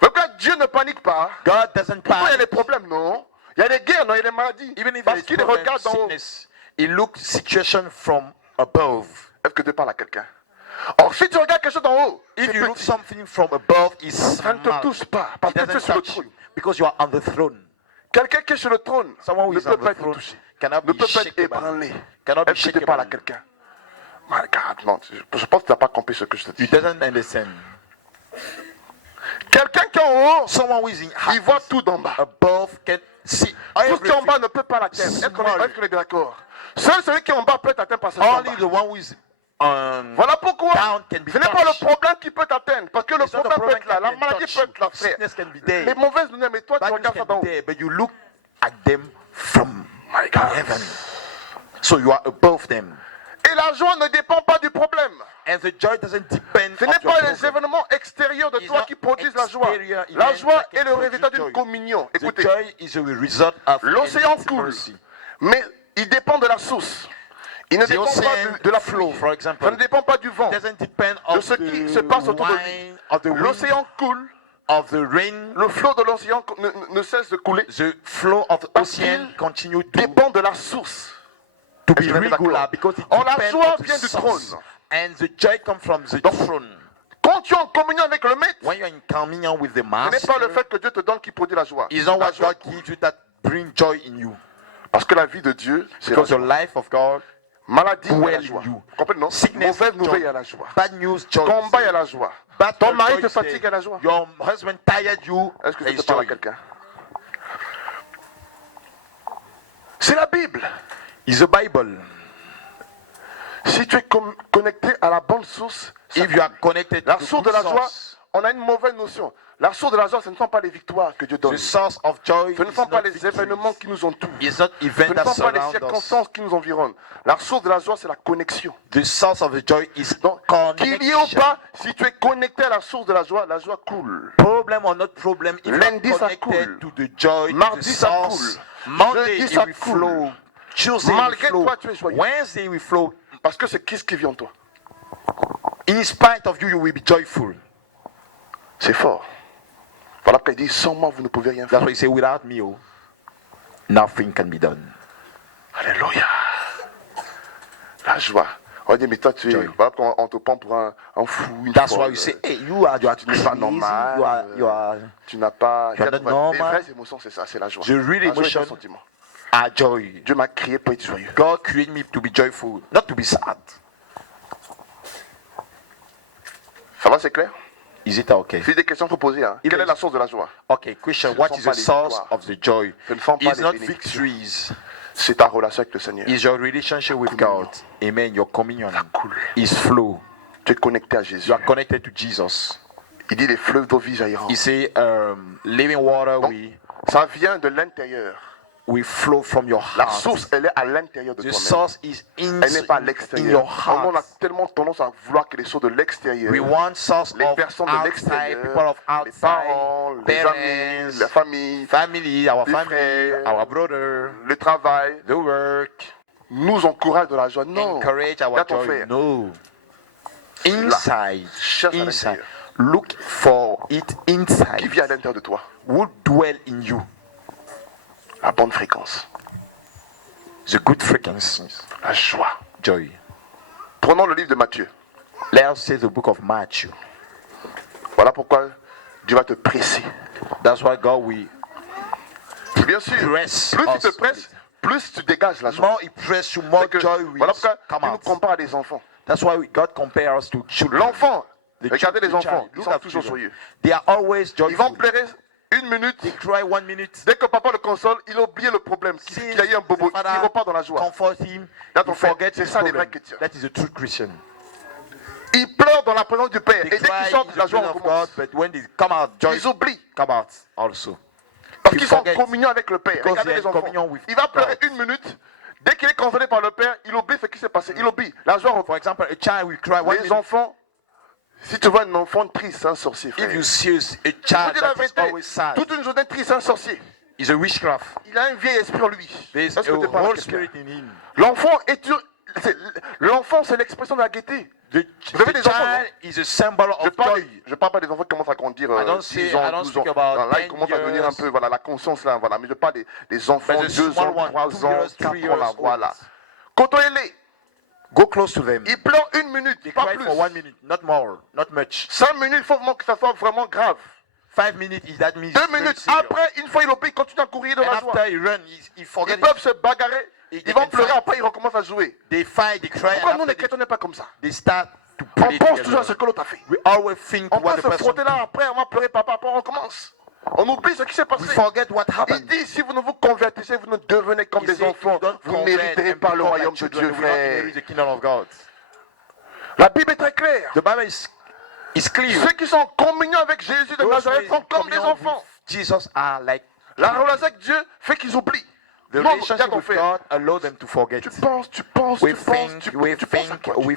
Pourquoi Dieu ne panique pas? God doesn't Pourquoi il y a panic. des problèmes? Non. Il y a des guerres, non, il y a des maladies. Even if Parce there is qu'il problem, regarde d'en haut. sickness, he looks situation from above. Est-ce que tu parles à quelqu'un? Or, si tu regardes quelque chose d'en haut, If c'est you look petit. something from above, it's Ça ne te small. touche pas. Parce It que tu es doesn't sur le touch trône. you because you are on the throne. Quelqu'un qui est sur le trône Someone who ne is peut on pas the être throne touché. cannot Ne be peut pas être shaken. ébranlé. Cannot be Est-ce que tu parles à shaken. quelqu'un? My God, non. Je pense que tu n'as pas compris ce que je te You dis. doesn't understand. Quelqu'un qui est en haut, Someone who is in il voit tout d'en bas. above can see Tout ce qui est en everything. bas ne peut pas l'atteindre. Est-ce qu'on Small. est d'accord? Seul celui qui est en bas peut être atteint par ce qui est en Only bas. the one who is Voilà pourquoi down can be ce n'est pas le touched. problème qui peut t'atteindre. Parce que le It's not the problème peut problem être là, that la can maladie touch peut être là, you. frère. Sickness can be there. Les mauvaises nouvelles, mais toi tu Bad news regardes ça can d'en be haut. there, but you look at them from My God. heaven. So you are above them. Et la joie ne dépend pas du problème. And the joy doesn't depend Ce on n'est your pas les problem. événements extérieurs de It's toi not qui produisent la joie. exterior La events joie that can est le produce résultat d'une joy. communion. The Écoutez, joy is a result of l'océan intimacy. coule, mais il dépend de la source. Il ne The dépend pas ocean de la flow, pluie. for example. Ça ne dépend pas du vent, It doesn't depend de on ce qui se passe autour de lui. wine, of the wind, L'océan coule, of the rain. le flot de l'océan ne cesse de couler. The flow of the Parce ocean qu'il continue to dépend de la source. be Est-ce que vous êtes regular d'accord? because it Or la depends joie on the vient du source. trône. And the joy comes from the Donc, throne. Quand tu es en communion avec le maître, When you're in communion with the ce n'est master, pas le fait que Dieu te donne qui produit la joie. it's not La what joie God gives you that bring joy in you. Parce que la vie de Dieu, c'est la Because the joie. life of God, Maladie, il y a la dwell in joie. you. Comprenez, non? Sickness, Mauvaise nouvelle, il y a joy. la joie. Bad news, joy. Combat, il y a la joie. Bad Ton mari joy te is fatigue, il y a there. la joie. Your husband tired you, Est-ce que there tu is te parles à joy. quelqu'un? C'est la Bible. It's the Bible. Si tu es connecté à la bonne source, ça If you are connected la to the source de good la joie, source, on a une mauvaise notion. La source de la joie, ce ne sont pas les victoires que Dieu donne. the source of joy Ce ne is sont pas not les événements qui nous entourent. It's not Ce events ne that sont pas les surround us. circonstances qui nous environnent. La source de la joie, c'est la connexion. The source of the joy is Donc, qu'il y ait ou connection. pas, si tu es connecté à la source de la joie coule. Problem or not problem, if you are Lundi, ça connected coule. to the joy, to the Mardi, ça source, coule. Monday Jeudi, it ça will coule. flow. Tuesday Malgré it will toi, flow. tu es joyeux. Wednesday will flow. Parce que c'est Christ qui vit en toi. In spite of you, you will be joyful. C'est fort. Voilà pourquoi il dit, sans moi, vous ne pouvez rien That's faire. why he say, without me, oh, nothing can be done. Alléluia. La joie. On dit, mais toi, tu es. Joy. Voilà pourquoi on te prend pour un fou, une That's folle. why we say, hey, you are Tu n'es pas crazy. normal. You are Tu n'as pas. You are not Les normal. vraies émotions, c'est ça, c'est la joie. The real La joie est un emotion sentiment. are joy. Dieu m'a créé pour être joyeux. God created me to be joyful, not to be sad. Ça va, c'est clair? Is it okay? Si des questions qu'il faut poser, hein. Quelle est la source de la joie? Okay, question. Ce ne What sont is pas the les source victoires. of the joy? Ce ne sont pas It's les not bénédictions. victories. C'est ta relation avec le Seigneur. Is your relationship with God. Amen. Your communion coule. is flow. Tu es connecté à Jésus. You are connected to Jesus. Il dit les fleuves d'eau vie jailliront. He say, living water Donc, ça vient de l'intérieur. we flow from your La heart. source, elle est à l'intérieur de The toi-même. source is in Elle n'est pas à your l'extérieur. On a heart. tellement tendance à vouloir que les choses de l'extérieur, We want source les of personnes de outside, l'extérieur, people of les outside, parents, les amis, parents, la famille, family, our les family, frères, our brother, le travail, the work, nous encouragent de la joie. Non, encourage our regarde ton joy. frère. No. Inside, Cherche à inside. l'intérieur. Look for it Qui inside. vit à l'intérieur de toi? Who dwell in you? La bonne fréquence, The good frequencies, la joie. joy. Prenons le livre de Matthieu. Let's say the book of Matthew. Voilà pourquoi Dieu va te presser. That's why God will Bien sûr, press plus tu te us. presses, plus tu dégages la joie. More he press you, more C'est que- joy will voilà pourquoi come il nous out. compare à des enfants. That's why God compares us to children. L'enfant, The regardez les child, enfants, look ils sont at toujours children. joyeux. They are always Ils vont joyful. pleurer une minute. They cry 1 minute. Dès que papa le console, il a oublié le problème. Qu'il Since y a eu un bobo, the father il repart dans la joie. comfort him, Là, he ton frère, forget c'est his ça les problem. vrais chrétiens. That is a true Christian. Ils pleurent dans la présence du Père. They Et dès qu'ils cry sortent, in la the joie presence of recommence. God, but when they come out, joy Ils oublient. come out also. Parce They qu'ils sont en forget. communion avec le Père. Because Regardez they are les in enfants. communion with Il va pleurer God. 1 minute. Dès qu'il est consolé par le Père, il oublie ce qui s'est passé. Il oublie. La joie For reprend. example, a child will cry 1 Les minute. enfants, si tu vois un enfant triste, c'est un sorcier, frère. If you see a Je vous child dis la that is vérité, always sad, toute une journée triste, c'est un sorcier. is a witchcraft. Il a un vieil esprit en lui. There is Est-ce a que tu parles à whole quelqu'un? spirit in him. L'enfant est l'enfant, c'est l'expression de la gaieté. The, Vous avez the des enfants, non? child is a symbol Je of parle, joy. je parle pas des enfants qui commencent à grandir, I don't 10 say- ans, I don't 12 ans. speak about Non, là, ils 10 commencent à devenir un years. peu, voilà, la conscience là, voilà. Mais je parle des enfants, But the 2 small ans, one, 3 2 ans, years, 4 3 ans, là, years voilà. old. Côtoyez-les. Go close to them. Ils pleurent 1 minute, They pas cry plus. for 1 minute, not more, not much. 5 minutes, il faut vraiment que ça soit vraiment grave. 5 minutes, that means 2 very minutes, serious. après, une fois il obéit, il continue à courir de And la joie. after he run, he forget Ils peuvent se bagarrer, They ils vont can pleurer, fight. après ils recommencent à jouer. They fight, they cry, Pourquoi and nous les after chrétiens, on n'est pas comme ça? they start to On play pense toujours à ce together. que l'autre a fait. We always think On what peut the se person frotter là, après on va pleurer, papa, après on recommence. On oublie ce qui s'est passé. We forget what Il happened. dit, si vous ne vous convertissez, vous ne devenez comme He des said, enfants. you don't Vous convert n'hériterez and pas le become royaume like de children, Dieu, you will not frère. inherit the kingdom of God. La Bible est très claire. The Bible is clear. Ceux qui sont en communion avec Jésus de Those Nazareth who are sont in comme des communion enfants. with Jesus are like La relation avec Dieu fait qu'ils oublient. the Non, relationship regarde ton with frère. God allow them to forget. Tu penses, We tu think, penses we à quoi we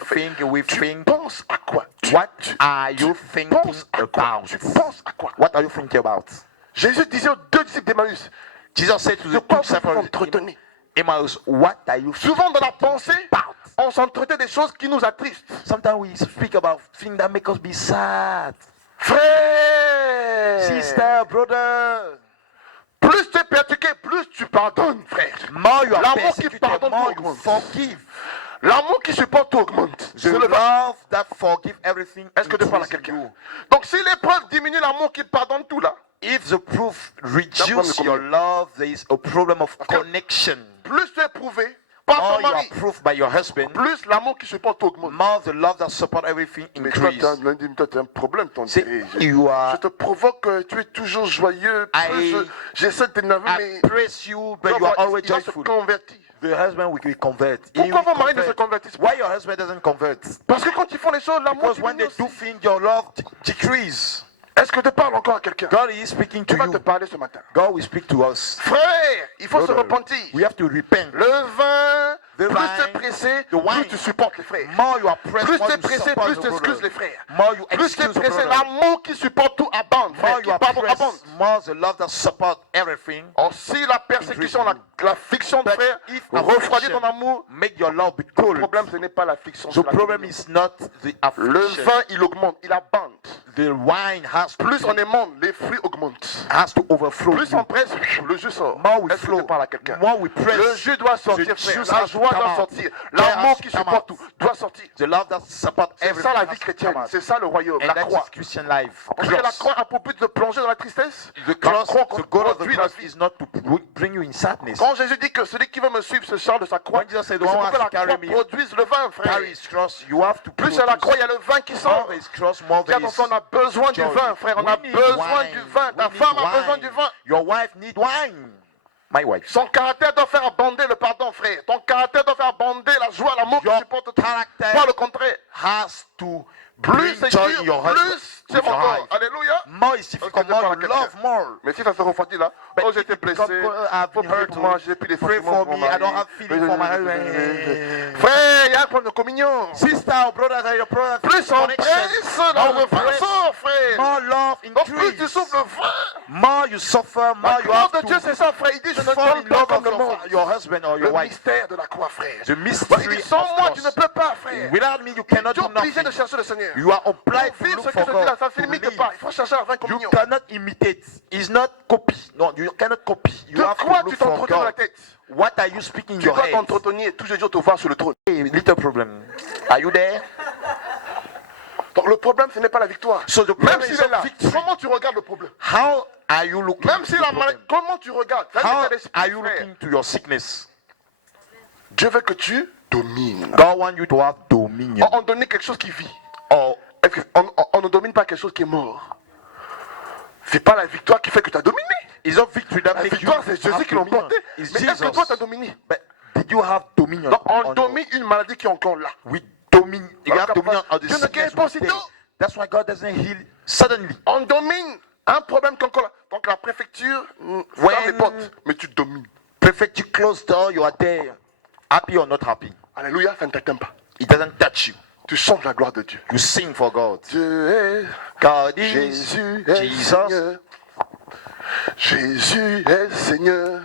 tu think. penses à quoi? What are you thinking penses à quoi? about? Tu penses à quoi? What are you thinking about? Jésus disait aux 2 disciples d'Emmaüs, Jesus said to de the quoi two vous vous disciples, entretenez? Emmaus, what are you thinking Souvent dans la pensée, about? on s'entretient des choses qui nous attristent. Sometimes we speak about things that make us be sad. Frère! Sister, brother, Plus tu es perturbé, plus tu pardonnes, frère. more you are L'amour qui persecuted, pardonne more you augmente. forgive. L'amour qui supporte augmente. The C'est le vrai. love that forgive everything. Est-ce que tu parles à increases quelqu'un? you. Donc si l'épreuve diminue l'amour qui pardonne tout là, If the proof problème reduce de your communion. love, there is a problem of que- connection. plus tu es éprouvé par More ton you are mari, proved by your husband, plus l'amour qui supporte augmente. more the love that support everything Mais toi, increase. tu as un problème, ton C'est- Dieu. you are- Je te provoque, tu es toujours joyeux. J'essaie de t'énerver, I mais praise you, but you are always il va se joyful. convertir. The husband will convert. He Pourquoi will vos maris ne se convert. convertissent pas? Why your husband doesn't convert? Parce que quand ils font les choses, l'amour Because when diminue they do aussi. things, your love decrease. Est-ce que tu parles encore à quelqu'un? God is speaking to Tu vas te you. parler ce matin. God will speak to us. Frère, il faut se Brother, repentir. we have to repent. Le vin, The plus tu es wine, pressé, the wine. plus tu supportes les frères. More you are pressed, Plus more tu es you pressé, support plus the tu excuses brother. les frères. More you Plus tu es excuse the pressé, brother. l'amour qui supporte tout abonde, frère. More you are Pardon, abonde. pressed, more the love that support everything. Si la persécution, la fiction de But frère, if refroidit affliction ton amour, make your love be le cold, problème ce n'est pas la fiction. the c'est la problem communion. is not the Le affliction. vin, il augmente, il abonde. The wine Plus on aimante, les fruits augmentent. has to overflow. Plus on presse, le jus sort. More we Est-ce que flow. tu parles à quelqu'un? More we press. Le jus doit sortir, The frère. juice La has to joie come doit out. sortir. Joy L'amour has qui to come supporte out. tout doit sortir. The love that support C'est everything ça la has vie to chrétienne. come out. C'est ça le royaume, And la that croix. is Christian life. Parce que la Cross. croix a pour but de plonger dans la tristesse. The La cross, croix the goal of the produit la cross vie. is not to bring you in sadness. Quand Jésus dit que celui qui veut me suivre se charge de sa croix, When Jesus said, c'est "The one pour who que has la to carry croix me, produise le vin, frère. carry his cross, you have to Plus à la croix, il y a le vin qui sort. more there is cross, more there Regarde, is on a besoin du joy. vin, frère. On a We need besoin wine. du vin. Ta We femme need a besoin wine. du vin. Your wife need wine. My wife. Son caractère doit faire abonder le pardon, frère. Ton caractère doit faire abonder la joie, l'amour qui Your supporte tout. character Pas le contraire. has to Plus bring c'est joy dur, in your husband. plus c'est with your mon corps. wife. Alléluia. More is difficult, Est-ce que tu parles more à you quelqu'un? love more. Mais si ça se refroidit là, But oh if j'étais it blessé, becomes, I've faut been prier hurt, pour moi, j'ai plus les pray sentiments for pour me, mon I don't mari. have feeling for my husband. Frère, il y a un problème de communion. Sister or brother, your brother, Plus on connection. presse dans More le we vin press, sort, frère. more love Donc plus tu increase. souffles le vin. More you suffer, more you L'amour have de Dieu, to c'est ça, frère. Il dit, je ne fall donne in pas love comme of le monde. your husband or Le your wife. mystère de la croix, frère. The Il mystery dit, sans of moi, tu ne cross. peux pas, frère. Without me, you cannot Tu es do obligé de nothing. chercher le Seigneur. You are obliged Pour to vivre look ce que for je dis là, God. ça ne To limite live. pas. Il faut chercher la vraie You communion. cannot imitate. It's not copy. No, you cannot copy. You De have quoi to tu look for t'entretiens dans la God. tête? What are you speaking in Tu your dois head? t'entretenir tous les jours te voir sur le trône. Hey, little problem. Are you there? Donc le problème, ce n'est pas la victoire. So the Même problem s'il is est là, not victory. comment tu regardes le problème? How are you looking Même to si your la maladie, problem? comment tu regardes? Quel How état d'esprit, are you frère? looking to your sickness? Dieu veut que tu domines. God wants you to have dominion. On donne quelque chose qui vit. Or, On ne domine pas quelque chose qui est mort. C'est pas la victoire qui fait que tu as dominé. it's not victory that La makes you victoire, c'est Jésus have qui l'a dominion. emporté. It's Mais est-ce que toi, tu as dominé? But did you have dominion? Donc, on on your- domine une maladie qui est encore là. We domine. You Alors, have dominion of the Dieu ne guérit sickness pas we stay. aussitôt. That's why God doesn't heal suddenly. On domine un problème qui est encore là. Donc, la préfecture, ferme les portes, mais tu domines. Perfect, you close door, you are there. Happy or not happy, Alléluia, ça ne t'atteint pas. it doesn't touch you. Tu chantes la gloire de Dieu. You sing for God. Dieu est, God is Jésus est Jesus. Seigneur. Jésus est Seigneur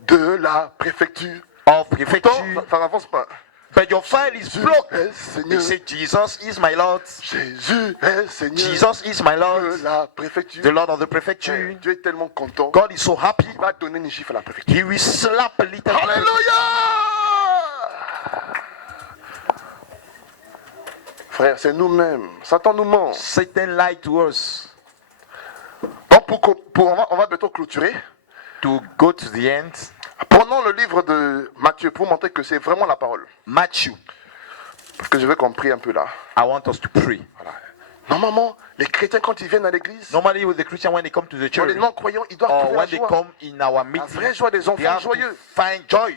de la préfecture. Of Pourtant, perfection. ça n'avance pas. But your file is Jésus blocked. est You Seigneur. say, Jesus is my Lord. Jésus est Seigneur Jesus is my de Lord. la préfecture. The Lord of the prefecture. Dieu est tellement content. God is so happy. Il va donner une gifle à la préfecture. He will slap a little. Alléluia! Frère, c'est nous-mêmes. Satan nous ment. Satan lied to us. Donc, on va bientôt clôturer. To go to the end. Prenons le livre de Matthieu pour montrer que c'est vraiment la parole. Matthew. Parce que je veux qu'on prie un peu là. I want us to pray. Voilà. Normalement, les chrétiens, quand ils viennent à l'église, Normally, with the Christian, when they come to the les church, non-croyants, ils doivent or trouver la when they joie. come in our La meeting, vraie joie des they enfants have joyeux. to find joy.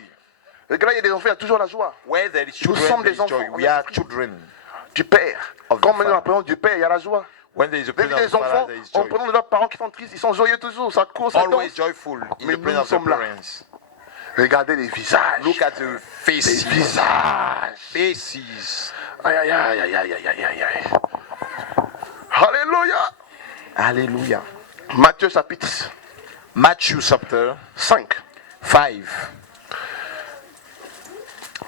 Regarde, il y a des enfants, il y a toujours la joie. Where there is Nous children, sommes there des is joy. enfants, We on are esprit. children. Du Père. Of the Quand maintenant Father. la présence du Père, il y a la joie. When there is a Vous avez presence des of the Father, enfants, there is en joy. prenant de leurs parents qui sont tristes, ils sont joyeux toujours, ça court, ça Always danse. joyful in Mais the nous, presence nous of sommes là. parents. Regardez les visages. Look at the Les faces. visages. Faces. Aïe, aïe, aïe, aïe, aïe, aïe, aïe, aïe. Alléluia. Hallelujah. Matthieu chapitre Matthew chapter 5. 5.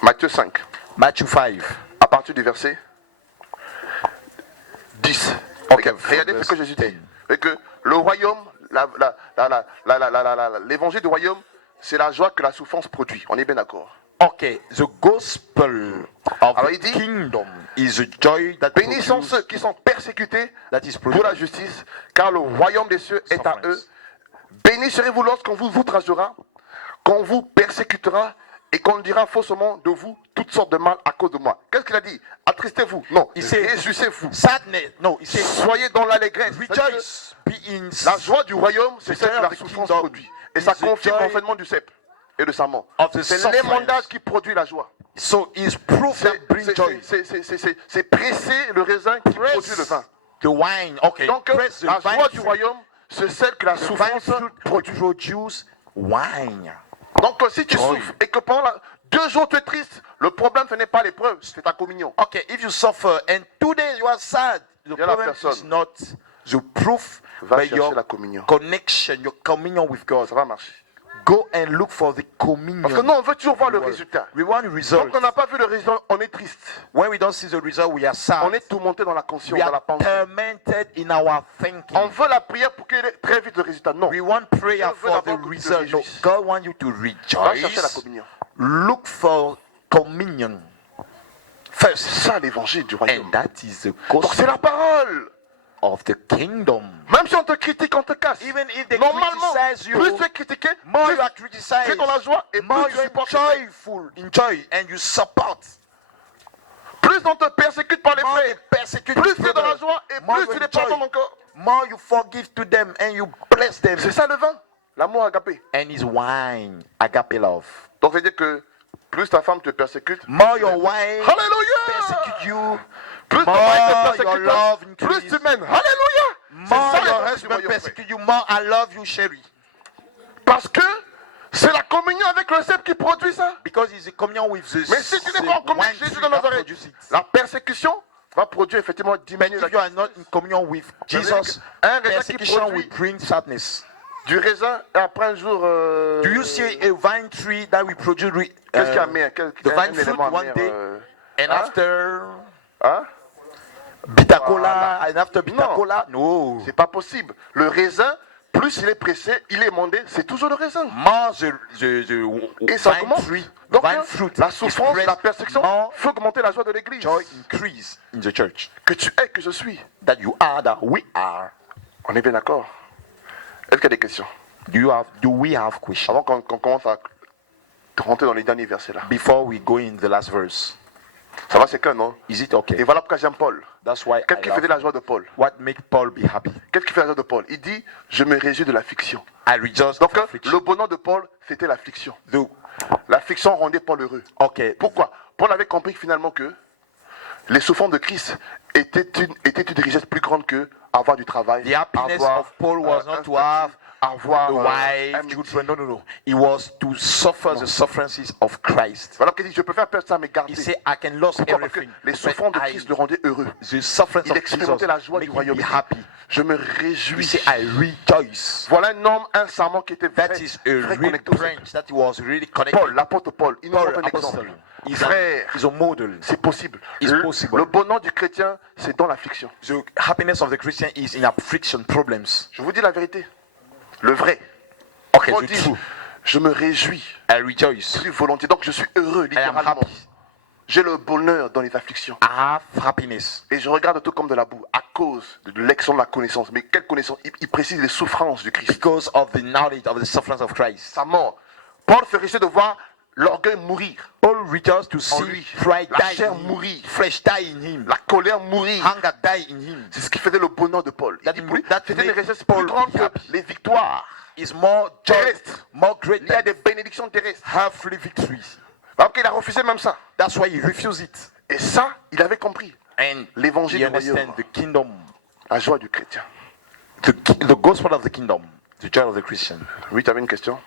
Matthieu 5. Matthew 5. À partir du verset 10. Ok, Regardez ce que Jésus dit. Et que le royaume, l'évangile du royaume, c'est la joie que la souffrance produit. On est bien d'accord. Okay, the gospel of Alors, the il dit, kingdom is a joy that Bénis sont produces, ceux qui sont persécutés that is pour la produced. justice, car le royaume des cieux est à eux. Bénis serez-vous lorsqu'on vous outragera, qu'on vous persécutera et qu'on dira faussement de vous toutes sortes de mal à cause de moi. Qu'est-ce qu'il a dit? Attristez-vous. Non, Il s'est- réjouissez-vous. Sadness. No, he says, Soyez dans l'allégresse. rejoice, be in La joie du royaume, c'est The celle que joy la of the souffrance kingdom produit. Et ça is the confirme joy l'enseignement du cep et de sa mort. of the C'est sufferance. l'émondage qui produit la joie. So is proof that brings joy. C'est presser le raisin qui produit le Press vin. the wine. Okay, Donc press the la vine joie du fruit. royaume, c'est celle que la The vine souffrance fruit produit. produce wine. Donc si tu Joy. souffres et que pendant 2 jours tu es triste, le problème ce n'est pas l'épreuve, c'est ta communion. Okay, if you suffer and 2 days you are sad, the Il y a la problem is personne. not the proof, Va but chercher your la communion. connection, your communion with God. Ça va marcher. Go and look for the communion. Parce que nous on veut toujours voir le résultat. We want result. Donc on n'a pas vu le résultat, on est triste. When we don't see the result, we are sad. On est tourmenté dans la conscience, We dans la are pensée. tormented in our thinking. On veut la prière pour qu'il ait très vite le résultat. Non. We want prayer Je veux for the d'abord que tu te result. No, réjouisses. God wants you to Va chercher la rejoice. communion. Look for communion first. C'est ça l'évangile du And royaume. that is the Donc c'est gospel la parole. of the kingdom. Même si on te critique, on te casse. Even if they Normalement, criticize you, plus tu es critiqué, more plus you are tu criticized, es dans la joie et more plus tu you supportes. are joyful, enjoy, and you support. Plus on te persécute par les More they frères, persecute plus you, tu es dans la brother, joie et more plus you tu les enjoy, pardonnes encore. more you forgive to them and you bless them. C'est ça le vin, l'amour agapé. And his wine, agape love. Donc ça veut dire que plus ta femme te persécute, More your wife Alléluia. persecute you, Plus ton more mari te your persécute, love plus increase. tu m'aimes. Alléluia. C'est More ça your l'évangile du husband royaume, frère. persecute you, more I love you, Sherry. Parce que c'est la communion avec le cep qui produit ça. Because it's a communion with the Mais si tu n'es pas en communion avec Jésus de Nazareth, la persécution va produire effectivement diminuer If you are not in communion with Jesus, un raisin qui persecution will produit bring sadness. du raisin et après un jour. Do you see a vine tree that will produce Qu'est-ce qu'il y a amer? the vine fruit one day, and Hein? after Hein? bitter cola, and after bitter Non. cola? No. C'est pas possible. Le raisin, plus il est pressé, il est mondé, c'est toujours le raisin. More Et ça vine commence. tree, Donc vine fruit la is souffrance, pressed, la persécution more fait augmenter la joie de l'église. joy increase in the church. Que tu es, que je suis. That you are, that we are. On est bien d'accord. Est-ce qu'il y a des questions? Do we have questions? Avant qu'on commence à rentrer dans les derniers versets là. Before we go in the last verse, Ça va, c'est clair, non? is it okay? Et voilà pourquoi j'aime Paul. That's why Qu'est-ce qui faisait la joie de Paul? what make Paul be happy? Qu'est-ce qui fait la joie de Paul? Il dit, je me réjouis de l'affliction. I rejoice Donc of affliction. le bonheur de Paul, c'était l'affliction. The- L'affliction rendait Paul heureux. okay. Pourquoi? Paul avait compris finalement que les souffrances de Christ étaient une richesse plus grande que avoir du travail, The happiness avoir of Paul was un not to have avoir a wife, un métier. children. No. It was to suffer the sufferances of Christ. Voilà qu'il dit, je peux faire perdre ça, mais garder. He said, I can lose Pourquoi? Parce que everything. les but souffrances de I- Christ le rendaient heureux. The sufferance Il of expérimentait la joie Jesus du make him royaume. be happy. Je me He réjouis. said, I rejoice. Voilà un homme, un serment qui était vrai, That is a vrai real connecté au Seigneur. branch that was really connected. Paul, l'apôtre Paul, il nous Paul, montre un apostle, exemple. is Frère, a model. c'est possible. It's Le, possible. le bonheur du chrétien, c'est dans l'affliction. The happiness of the Christian is in affliction, problems. Je vous dis la vérité. Le vrai. Okay, Paul the dit, true. je me réjouis, I rejoice. je suis volontiers. Donc je suis heureux, I am littéralement. happy. J'ai le bonheur dans les afflictions. I have happiness. Et je regarde tout comme de la boue, à cause de l'excellence de la connaissance. Mais quelle connaissance? Il précise les souffrances du Christ. Because of the knowledge of the sufferings of Christ. Sa mort. Paul se réjouit de voir l'orgueil mourir, Paul rejoiced to see lui. pride La die chair in him, mourir. flesh die in him, la colère mourir. hunger die in him. C'est ce qui faisait le bonheur de Paul. Il That dit, that c'était une made richesse Paul plus grande que happy. les victoires Is more joy, terrestres. more great Il y a than des bénédictions terrestres. earthly victories. Alors qu'il a refusé même ça. That's why he refused it. Et ça, il avait compris. And L'évangile he du royaume. understand the kingdom, La joie du chrétien. the gospel of the kingdom, the joy of the Christian. Oui, tu avais une question?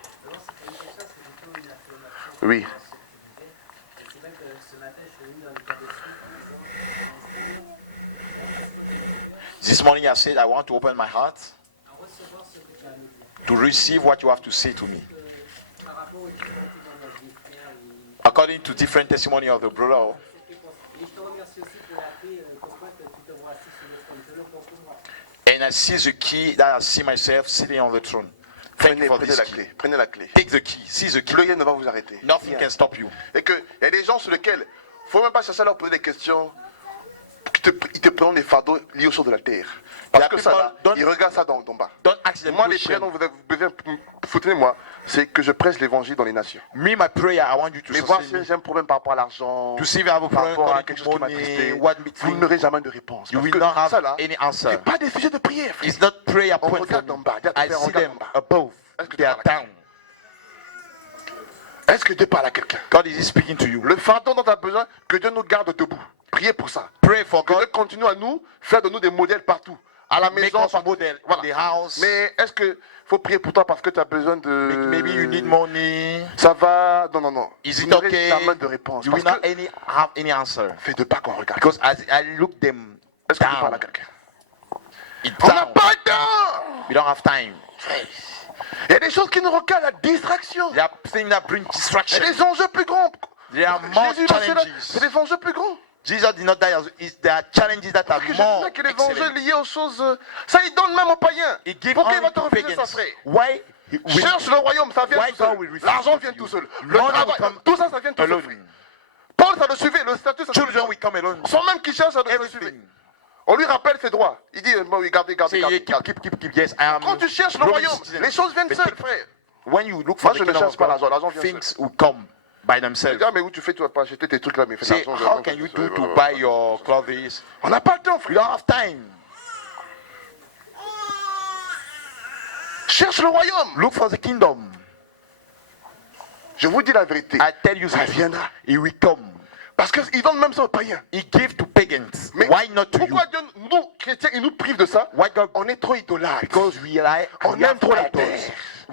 Oui. This morning I said I want to open my heart to receive what you have to say to me. According to different testimony of the brother, and I see the key that I see myself sitting on the throne. Thank you for Prenez this la key. clé. Prenez la clé. Take the key. See the key. Plus rien ne va vous arrêter. Nothing can stop you. Et qu'il y a des gens sur lesquels il ne faut même pas chercher à leur poser des questions. Ils te prennent des fardeaux liés aux choses de la terre. Parce Yeah, que ça, là, people don't- ils regardent ça dans bas. Don't ask them Moi, les questions. prières dont vous devez soutenir-moi, c'est que je prêche l'évangile dans les nations. Me, my prayer, I want you to Mais voir sustain si j'ai un problème par rapport à l'argent, To see if I have a par problem rapport à according quelque to chose qui m'a money, tristé, what vous n'aurez jamais de réponse. You Parce will que not have ça là, any answer. c'est pas des sujets de prière, frère. It's not prayer On point for regarde me. en bas. I On see regarde them en bas. above. Est-ce que They tu are parles à down. Est-ce que Dieu parle à quelqu'un? God is speaking to you. Le fardeau dont tu as besoin, que Dieu nous garde debout. Priez pour ça. Pray for Que Dieu God. continue à nous faire de nous des modèles partout. À la Make maison, us a partout. model in Voilà. the house. Mais est-ce que faut prier pour toi parce que tu as besoin de... Maybe you need money. Ça va... Non. Is Vous it n'aurez okay? jamais de réponse. You Parce will not que... have any answer. Fais de pas qu'on regarde. Because as I look them Est-ce que tu parles à down, quelqu'un? it's On n'a down. pas le temps. We don't have time. Il y a des choses qui nous recalent, la distraction. There are things that bring Il y a distraction. des enjeux plus grands. There are more Jésus, c'est challenges. des enjeux plus grands. Jesus did not die. There are challenges that are Parce que je more sais que les enjeux excellent. liés aux choses... Ça, il donne même aux païens. He gives Pourquoi il only va te to refuser ça, pagans. frère? Why? we- Cherche le royaume, ça vient Why tout seul. God will refuse L'argent to vient you? tout seul. Le Money will travail, come tout ça, ça vient tout seul. alone. frère. Paul, ça le suivait, le statut, ça le Children suivait. will come alone. Sans même qu'il cherche à le suivre. Everything. On lui rappelle ses droits. Il dit, bon, oui, gardez. Say, yeah, keep. Yes, I am. Quand tu cherches le Roman royaume, citizen. les choses viennent But seules, frère. When you look for Moi, the je ne kingdom cherche of pas God, l'argent, l'argent vient things will come by themselves. Ah, mais où tu fais, tu vas pas acheter tes trucs là, mais fais Say, l'argent. how can you do to buy your clothes? On n'a pas le temps, We frère. don't have time. Cherche le royaume. Look for the kingdom. Je vous dis la vérité. I tell you Ça this. viendra. It will come. Parce qu'ils donnent même ça aux païens. He gave to pagans. Mais Why not to you? pourquoi Dieu, nous, chrétiens, il nous prive de ça? Why God? On est trop idolâtres. Because we like On we are aime trop la idols. terre.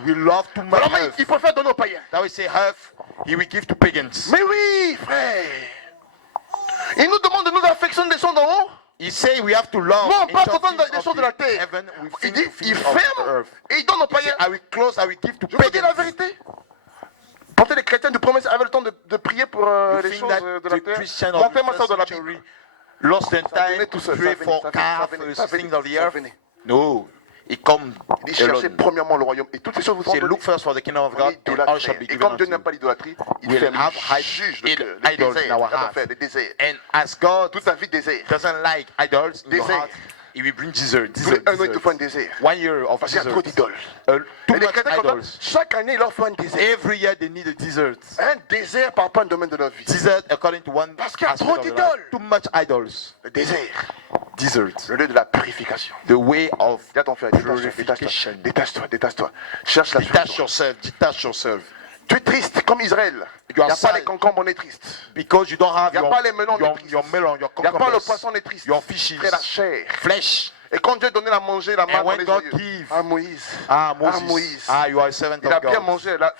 We love too much Vraiment, earth. il préfère donner aux païens. That we say earth, he will give to pagans. Mais oui, frère. Il nous demande de nous affectionner des choses d'en haut. He say we have to love. Non, pas angel pourtant things des of choses de la the terre. heaven with Il dit, things il of the ferme earth. et il donne aux He say, païens. I will close, I will give to Je vous dis la pagans. vérité. Pensez les chrétiens du premier avaient le temps de prier pour You les think choses that de la the terre. Christian On va of faire the ça first dans la century Bible. lost their Ça time venait tout seul. pray Ça for venait, calf, ça venait, things of the ça earth. venait. No, he come Il dit cherchez alone. premièrement le royaume et toutes ces choses vous Say, seront look données. first for the kingdom of On est God, and idolâtres, all shall frère. be Et given comme Dieu unto n'aime you. pas l'idolâtrie, il We'll ferme, have il juge le cœur. idols in our Regarde, heart. frère, les déserts. And as God Toute ta vie désert. doesn't like idols in your Désert. heart, He will bring dessert. Tous les 1 an, il te faut un Dessert. désert. 1 year of Parce qu'il y a dessert. trop d'idoles. Too Et les much chrétiens comme idols. ça, chaque année, il leur faut un désert. Every year they need a dessert. Un désert par rapport à un domaine de leur vie. Dessert according to one Parce qu'il y a aspect trop of their d'idoles. life. Too much idols. Le désert, Dessert. le lieu de la purification. The way of Dis à ton frère, détache-toi, purification. détache-toi, détache-toi. Cherche la Detach solution. yourself. Detach yourself. Tu es triste comme Israël. Il You n'y a are pas sad. les concombres, on est triste. Because you don't have Il n'y a pas les melons, on est triste. your melon, your Il n'y a pas le cucumbers, poisson, on est triste. your fishes, Frère, la chair. flesh. Et quand Dieu donnait à manger, la main And dans when les God yeux. give, Ah, Moïse. Moses. You are a servant Il a of bien God. mangé. Là,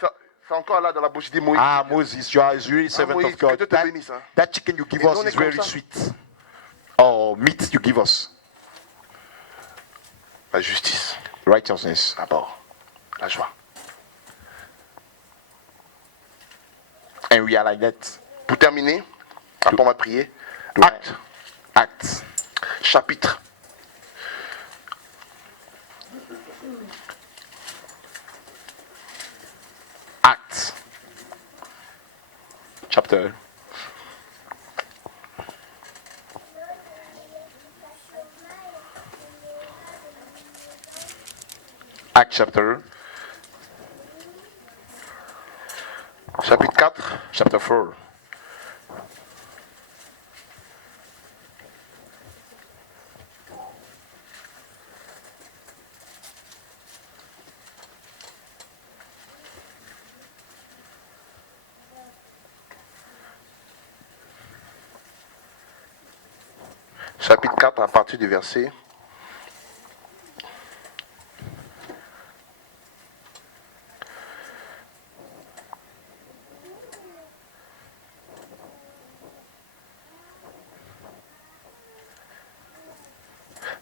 c'est encore là dans la bouche. Il dit Moïse. Moses, you are really a servant Moïse, of God. que Dieu te bénisse, hein. That chicken you give Et us nous, on is est comme very ça. sweet. Oh, meat you give us. La justice. Righteousness. D'abord. La joie. And we are like that. Pour terminer, après on va prier. Acte. Acts. Chapitre. Acts. Chapter. Acts chapter. Chapitre 4. Chapter 4. Chapitre 4 à partir du verset.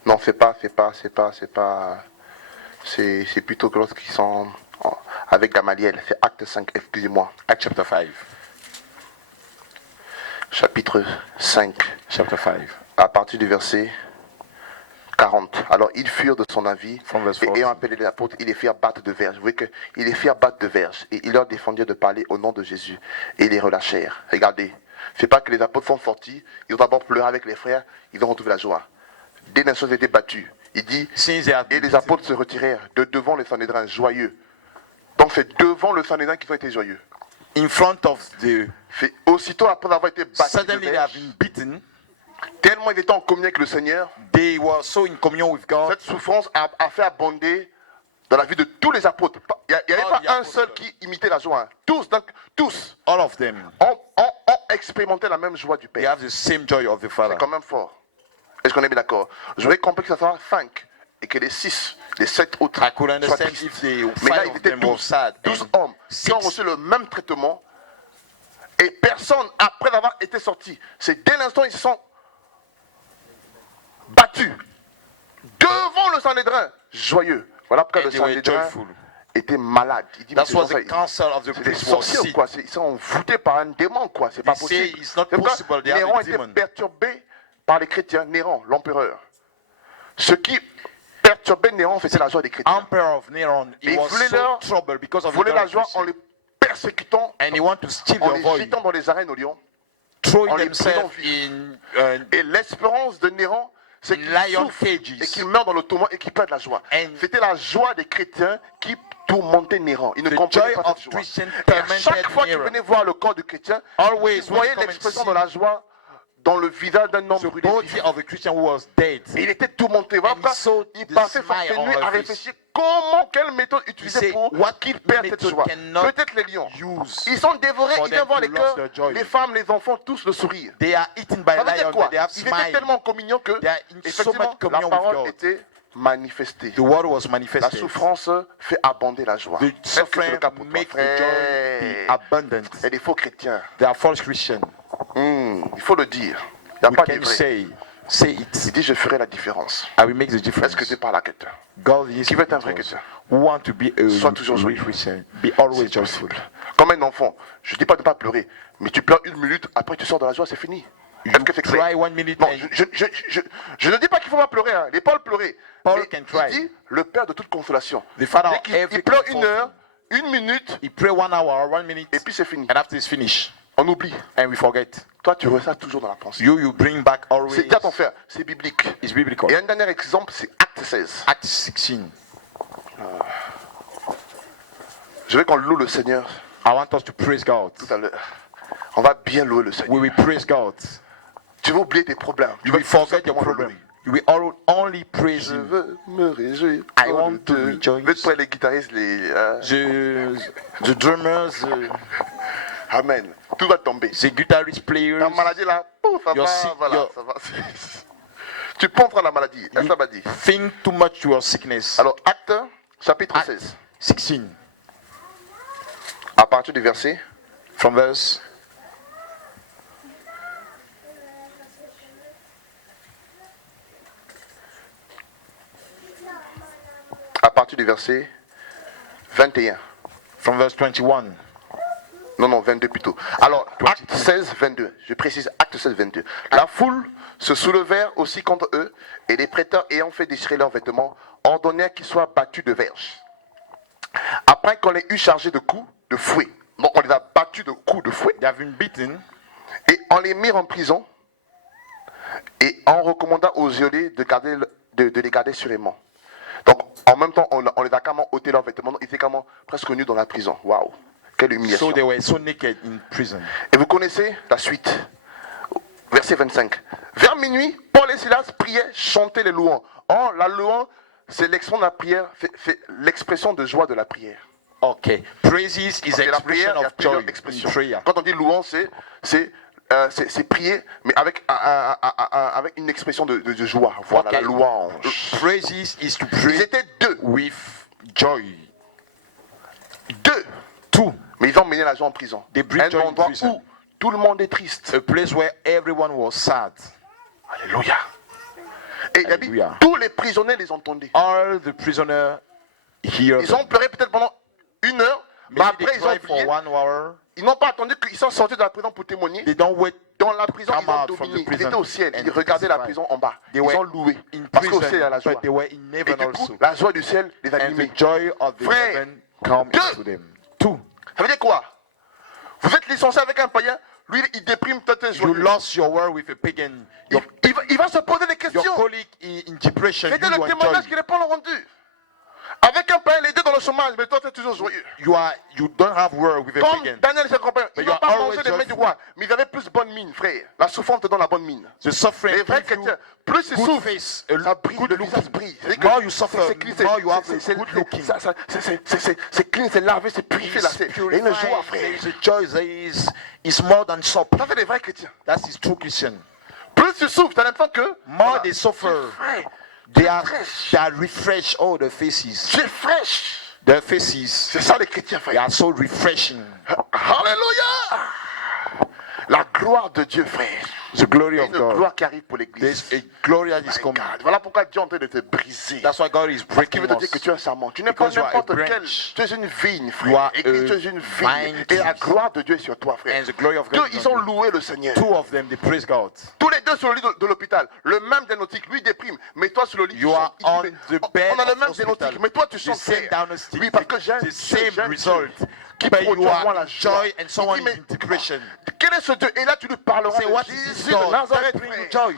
Non, c'est plutôt que lorsqu'ils sont avec Gamaliel. C'est acte 5, excusez-moi. Acts chapter 5. Chapitre 5. Chapter 5. À partir du verset 40. Alors ils furent de son avis, From verse et 40. ayant appelé les apôtres, ils les firent battre de verges. Vous voyez qu'ils les firent battre de verges, et ils leur défendirent de parler au nom de Jésus, et ils les relâchèrent. Regardez, c'est pas que les apôtres sont sortis, ils ont d'abord pleuré avec les frères, ils ont retrouvé la joie. Des nations étaient battues. Il dit, Since they had et les apôtres se retirèrent de devant le Sanhédrin joyeux. Donc c'est devant le Sanhédrin qu'ils ont été joyeux. in front of the, C'est aussitôt après avoir été battus de suddenly they have verges, been beaten. tellement ils étaient en communion avec le Seigneur, They were so in communion with God. cette souffrance a fait abonder dans la vie de tous les apôtres. Il n'y avait All pas the un apostles. seul qui imitait la joie. Tous, donc, tous All of them, ont expérimenté la même joie du they Père. have the same joy of the Father. C'est quand même fort. Est-ce qu'on est bien d'accord? J'aurais compris que ça soit 5 et que les 6, les 7 autres I could soient understand tristes. if the Mais là, 5 ils of étaient them were 12, sad 12 and hommes qui ont 6. reçu le même traitement. Et personne, après avoir été sorti, c'est dès l'instant ils se sont battus devant le Sanhédrin, joyeux. Voilà pourquoi And le they were Sanhédrin joyful. était malade. Il dit, mais That's ces what gens-là, the council of the c'est des priest was sorciers ou sick. quoi? Ils sont envoûtés par un démon, quoi. C'est pas They say possible. it's not C'est pourquoi possible, they have Néron a était demon. perturbé par les chrétiens. Néron, l'empereur. Ce qui perturbait Néron, c'était la joie des chrétiens. Emperor of Neron, he Et was voulait so leur- troubled because of Voulait the la joie en les persécutant, and he want to steal en their les voice, jetant dans les arènes au lion. throwing en les themselves brisant in Et l'espérance de Néron, c'est qu'il Lion souffre cages. et qu'il meurt dans le tourment et qu'il perd la joie. And C'était la joie des chrétiens qui tourmentait Néron. Il ne the comprenait joy pas of cette joie. Christian Et à chaque tormented fois qu'il Nero. venait voir le corps du chrétien, Always il when voyait you come and l'expression see de la joie dans le visage d'un homme the brûlé body vif. of a Christian who was dead. Et il était tourmenté. Voilà And he pourquoi saw il the passait smile forte on nuit her à face. réfléchir comment, quelle méthode utiliser said, pour what qu'ils perdent cette method joie. cannot Peut-être les lions. use Ils sont dévorés, for ils viennent them voir to les lose cœurs, their joy. les femmes, les enfants, tous le sourire. They are eaten by Ça veut dire lions, quoi? but they have Ils étaient smile. tellement en communion que, They are in so effectivement, much communion la with parole God. était manifestée. The word was La manifested. souffrance fait abonder la joie. The Est-ce que c'est suffering le cas pour toi, make the joy frère? be abundant. Et les faux chrétiens, They are false Christians. il faut le dire. Il n'y a We pas de can vrai. say Il it. dit, je ferai la différence. I will make the Est-ce difference. que tu parles à quelqu'un? God is Qui veut être un vrai with us. chrétien? Who want to be a Sois toujours real joyeux. Christian. Be always C'est joyful. possible. Comme un enfant, je ne dis pas de ne pas pleurer, mais tu pleures 1 minute, après tu sors de la joie, c'est fini. Est-ce que c'est Cry clair? 1 minute Non, and je ne dis pas qu'il ne faut pas pleurer. Hein. Les Paul pleurait. Paul Mais can il cry. dit le Père de toute consolation. The Father Dès of qu'il every il pleure comfort. 1 heure, 1 minute, he pray 1 hour, 1 minute, et puis c'est fini. and after it's finished. On oublie. and we forget. Toi, tu ressens toujours dans la pensée. You bring back always. C'est déjà ton frère, c'est biblique. It's biblical. Et un dernier exemple, c'est Acte 16. Acts 16. Je veux qu'on loue le Seigneur I want us to praise God. tout à l'heure. On va bien louer le Seigneur. We will praise God. Tu vas oublier tes problèmes. Tu You vas will forget your simplement le problem. louer. You will only praise Je Him. veux me réjouir. I want to rejoice. Faites pour les guitaristes, The drummers, Amen. Tout va tomber. the guitarist players. La maladie là, pouf, ça You're va, sick, voilà, you're- ça va. Tu penses à la maladie. Ça m'a dit. Think too much to your sickness. Alors, Acte, chapitre Acts 16. 16. À partir du verset. From verse. À partir du verset 21. From verse 21. Non, 22 plutôt. Alors, Acte 16, 22. Je précise, Acte 16, 22. La foule se soulevèrent aussi contre eux, et les prêteurs ayant fait déchirer leurs vêtements, ordonnèrent qu'ils soient battus de verges. Après qu'on les eut chargés de coups de fouet. Donc, on les a battus de coups de fouet, They have been beaten, et on les mit en prison, et on recommanda aux geôliers de les garder sûrement. Donc, en même temps, on les a carrément ôté leurs vêtements. Donc, ils étaient carrément presque nus dans la prison. Waouh! Quelle humiliation. so they were so naked in prison. Et vous connaissez la suite. Verset 25. Vers minuit, Paul et Silas priaient, chantaient les louanges. Or, la louange, c'est l'expression de la prière, c'est l'expression de joie de la prière. Okay. Praises is Parce que la expression prière, il y a of plusieurs joy expressions. in prayer. Quand on dit louange, c'est prier, mais avec une expression de joie. Voilà, Okay. la louange. Praises is to Ils pray étaient deux. with joy. Deux. Two. Mais ils ont mené la joie en prison. They bring Un joy in endroit prison. où tout le monde est triste. A place where everyone was sad. Alléluia. Et il a dit, Alléluia. tous les prisonniers les ont entendus. All the prisoners hear Ils ont pleuré peut-être pendant 1 heure, mais Maybe après they ils ont cry for prié. 1 hour. Ils n'ont pas attendu qu'ils soient sortis de la prison pour témoigner. They don't wait. Dans la prison, come ils ont out from dominé. the Ils prison étaient au ciel. and Ils regardaient la testify. prison en bas. They Ils were ont loué. in Parce qu'au prison, ciel, il y a la joie. but they were in Et heaven du coup, also. la joie du ciel les And animait. the joy of the Frère, heaven come deux. into them. Two. Ça veut dire quoi? Vous êtes licencié avec un païen, lui il déprime, toi t'es You joyeux. lost your word with a pagan. Il va se poser des Your questions. colleague in depression. C'était You le are témoignage joy. qu'il n'est pas rendu. Avec un païen, les deux dans le chômage, mais toi t'es toujours joyeux. You don't have word with a Comme pagan. Daniel et ses compagnons, ils But n'ont you pas are mangé always les mains du joyful. roi, mais ils avaient plus bonne mine, frère. La souffrance te donne la bonne mine. The suffering Les vrais gives you chrétiens, plus ils good souffrent, face, a ça brille, good le look. visage brille. C'est More you suffer, c'est more you have c'est- a good looking. c'est clean, c'est lavé, c'est purifié. Là, c'est il y a une joie, frère. There is a joy. There is more than soap. Ça fait des vrais chrétiens. That is true Christian. Plus tu souffres, tu as l'impression que More they suffer, frère, they are refreshed. All the faces, tu es fraîche. their faces, C'est ça les chrétiens, they frère. are so refreshing. Alléluia. La gloire de Dieu, frère. The glory Il y a of une God. gloire qui arrive pour l'église. There's a glory that is My coming. God. Voilà pourquoi Dieu est en train de te briser. That's why God is Parce qu'il breaking veut te dire us. que tu es un serment. Tu n'es pas Because you are a n'importe quel. branch. Tu es une vigne, You frère. are Et tu a es une vigne. vine Et la tree. gloire de Dieu est sur toi, frère. And the glory of Deux, God is ils ont on you. loué le Seigneur. Two of them, they praise God. Tous les deux sur le lit de l'hôpital. Le même diagnostic. Lui déprime. Mais toi sur le lit, tu You are chantes. Il dit, on mais the bed on a le of même hospital. diagnostic. Mais toi tu The chantes, same frère. diagnostic. Oui, parce que j'ai un The Dieu, same j'ai un result. Dieu qui But produit you en moi are la joie. joy and someone Il dit, is in depression. quel est ce Dieu? Et là tu lui parleras Say, what de is this Jésus de God? Nazareth, That bring you frère. joy.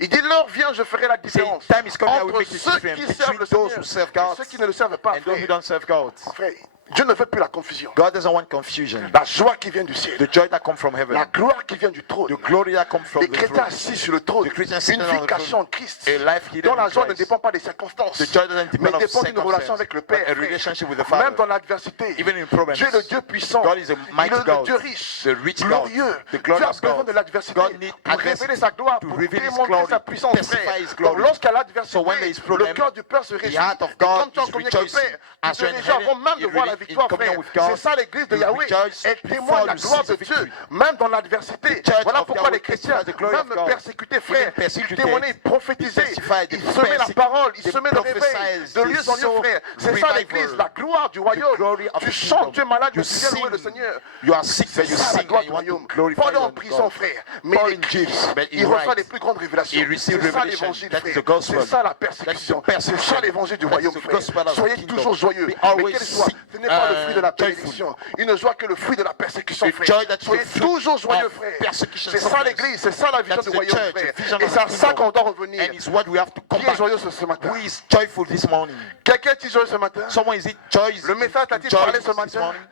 Il dit l'heure vient, je ferai la Say, différence time is coming, I will entre make the ceux difference qui servent between le those Seigneur who serve et God ceux qui ne le servent pas, and those who frère. don't serve God. Frère, Dieu ne veut plus la confusion. God doesn't want confusion. La joie qui vient du ciel, The joy that comes from heaven. la gloire qui vient du trône, The glory that comes from les the chrétiens throne. assis sur le trône, The Christians une sitting on vie the cachée throne. en Christ, A life hidden dont la in joie ne Christ. dépend pas des circonstances, The joy doesn't mais depend on dépend d'une relation circumstances, avec le but Père. a frère. relationship with the Même Father. dans l'adversité, Even in problems, Dieu est le Dieu puissant, God is a il mighty est le God, Dieu riche, the rich God, glorieux. the Dieu glorious a besoin God. de l'adversité God needs pour adversity révéler sa gloire, to pour reveal His démontrer glory, sa puissance. testify frère. His Donc glory. lorsqu'il y a l'adversité, So when there is problem, le cœur du Père se réjouit. the heart of Et God quand tu es en is communion avec le rejoicing. Père, tu As te you are in réjouis avant heaven, même de you voir la really in victoire, communion frère. with God. C'est ça l'église de You Yahweh. rejoice Elle before témoigne la you gloire see de the Dieu, victory. même dans l'adversité. The church Voilà of pourquoi Yahweh les chrétiens, testifies the glory même of God. persécutés, frère, Even persecuted, ils témoignaient, ils prophétisaient, they testified, ils they semaient la parole, ils they semaient le réveil, prophesied, de lieu en they lieu, sow frère. C'est ça revival. l'église, la gloire du royaume. glory of Tu the chantes, kingdom. tu es malade, You tu viens louer le sing. Seigneur. You are sick, but you C'est ça la sing gloire and du you want to royaume. glorify Paul est en your prison, God. frère, mais Paul il in jail, but il he reçoit writes. les plus grandes révélations. He received C'est ça revelation. l'évangile, That is frère. the gospel. C'est ça la That is persécution. the persecution. C'est ça l'évangile du That is royaume, the frère. gospel of the Soyez kingdom. toujours joyeux. Be Mais always quel soit, sick, ce n'est pas le fruit de la joyful. bénédiction. Une joie que le fruit de la persécution, A frère. joy that's Soyez the fruit toujours joyeux, of frère. persecution, C'est ça suffering. l'église, c'est ça la vision That's du the royaume, church, frère. the vision Et of c'est à the ça kingdom. qu'on doit revenir. And it's what we have to Qui come est back. joyeux ce matin? Who is joyful this morning? Quelqu'un est joyeux ce matin? Someone is it joyous? Le message t'a-t-il joyous parlé ce this matin? morning?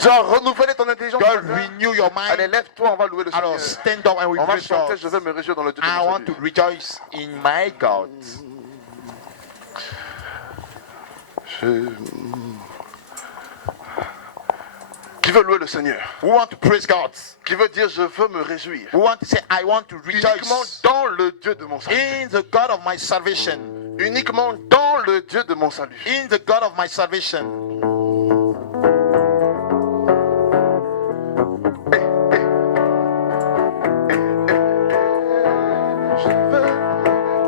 Genre, renouveler ton intelligence. God ce matin? renew your Allez, mind. lève-toi, on va louer le Seigneur. Alors stand up and we On va praise chanter, God. je veux me réjouir dans le Dieu de I mon want salut. to rejoice in my God. Qui veut louer le Seigneur? We want to praise God. Qui veut dire je veux me réjouir? We want to say, I want to Uniquement rejoice dans le Dieu de mon salut. in the God of my salvation. Uniquement dans le Dieu de mon salut. In the God of my salvation. Je veux me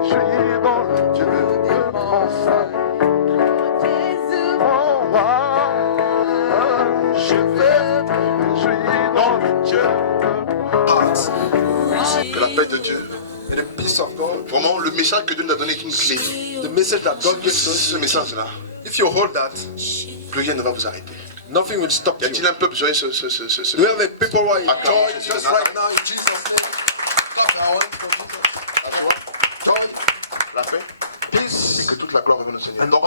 réjouir dans le Dieu de mon salut. Oh, wow. Je veux me réjouir dans le Dieu Que la paix de Dieu, May the peace of God, vraiment le message que Dieu nous a donné avec une clé, the message that God gives ce us, message-là, if you hold that, plus rien ne va vous arrêter. nothing will stop Y a-t-il you. un peuple joyeux ce Do we have a people who are in Acclamons joy Jésus just de right Nazareth. now in Jesus' name? Clap your hands for Jesus. La joie, Joy, la paix, peace, et que toute la gloire revienne au Seigneur. and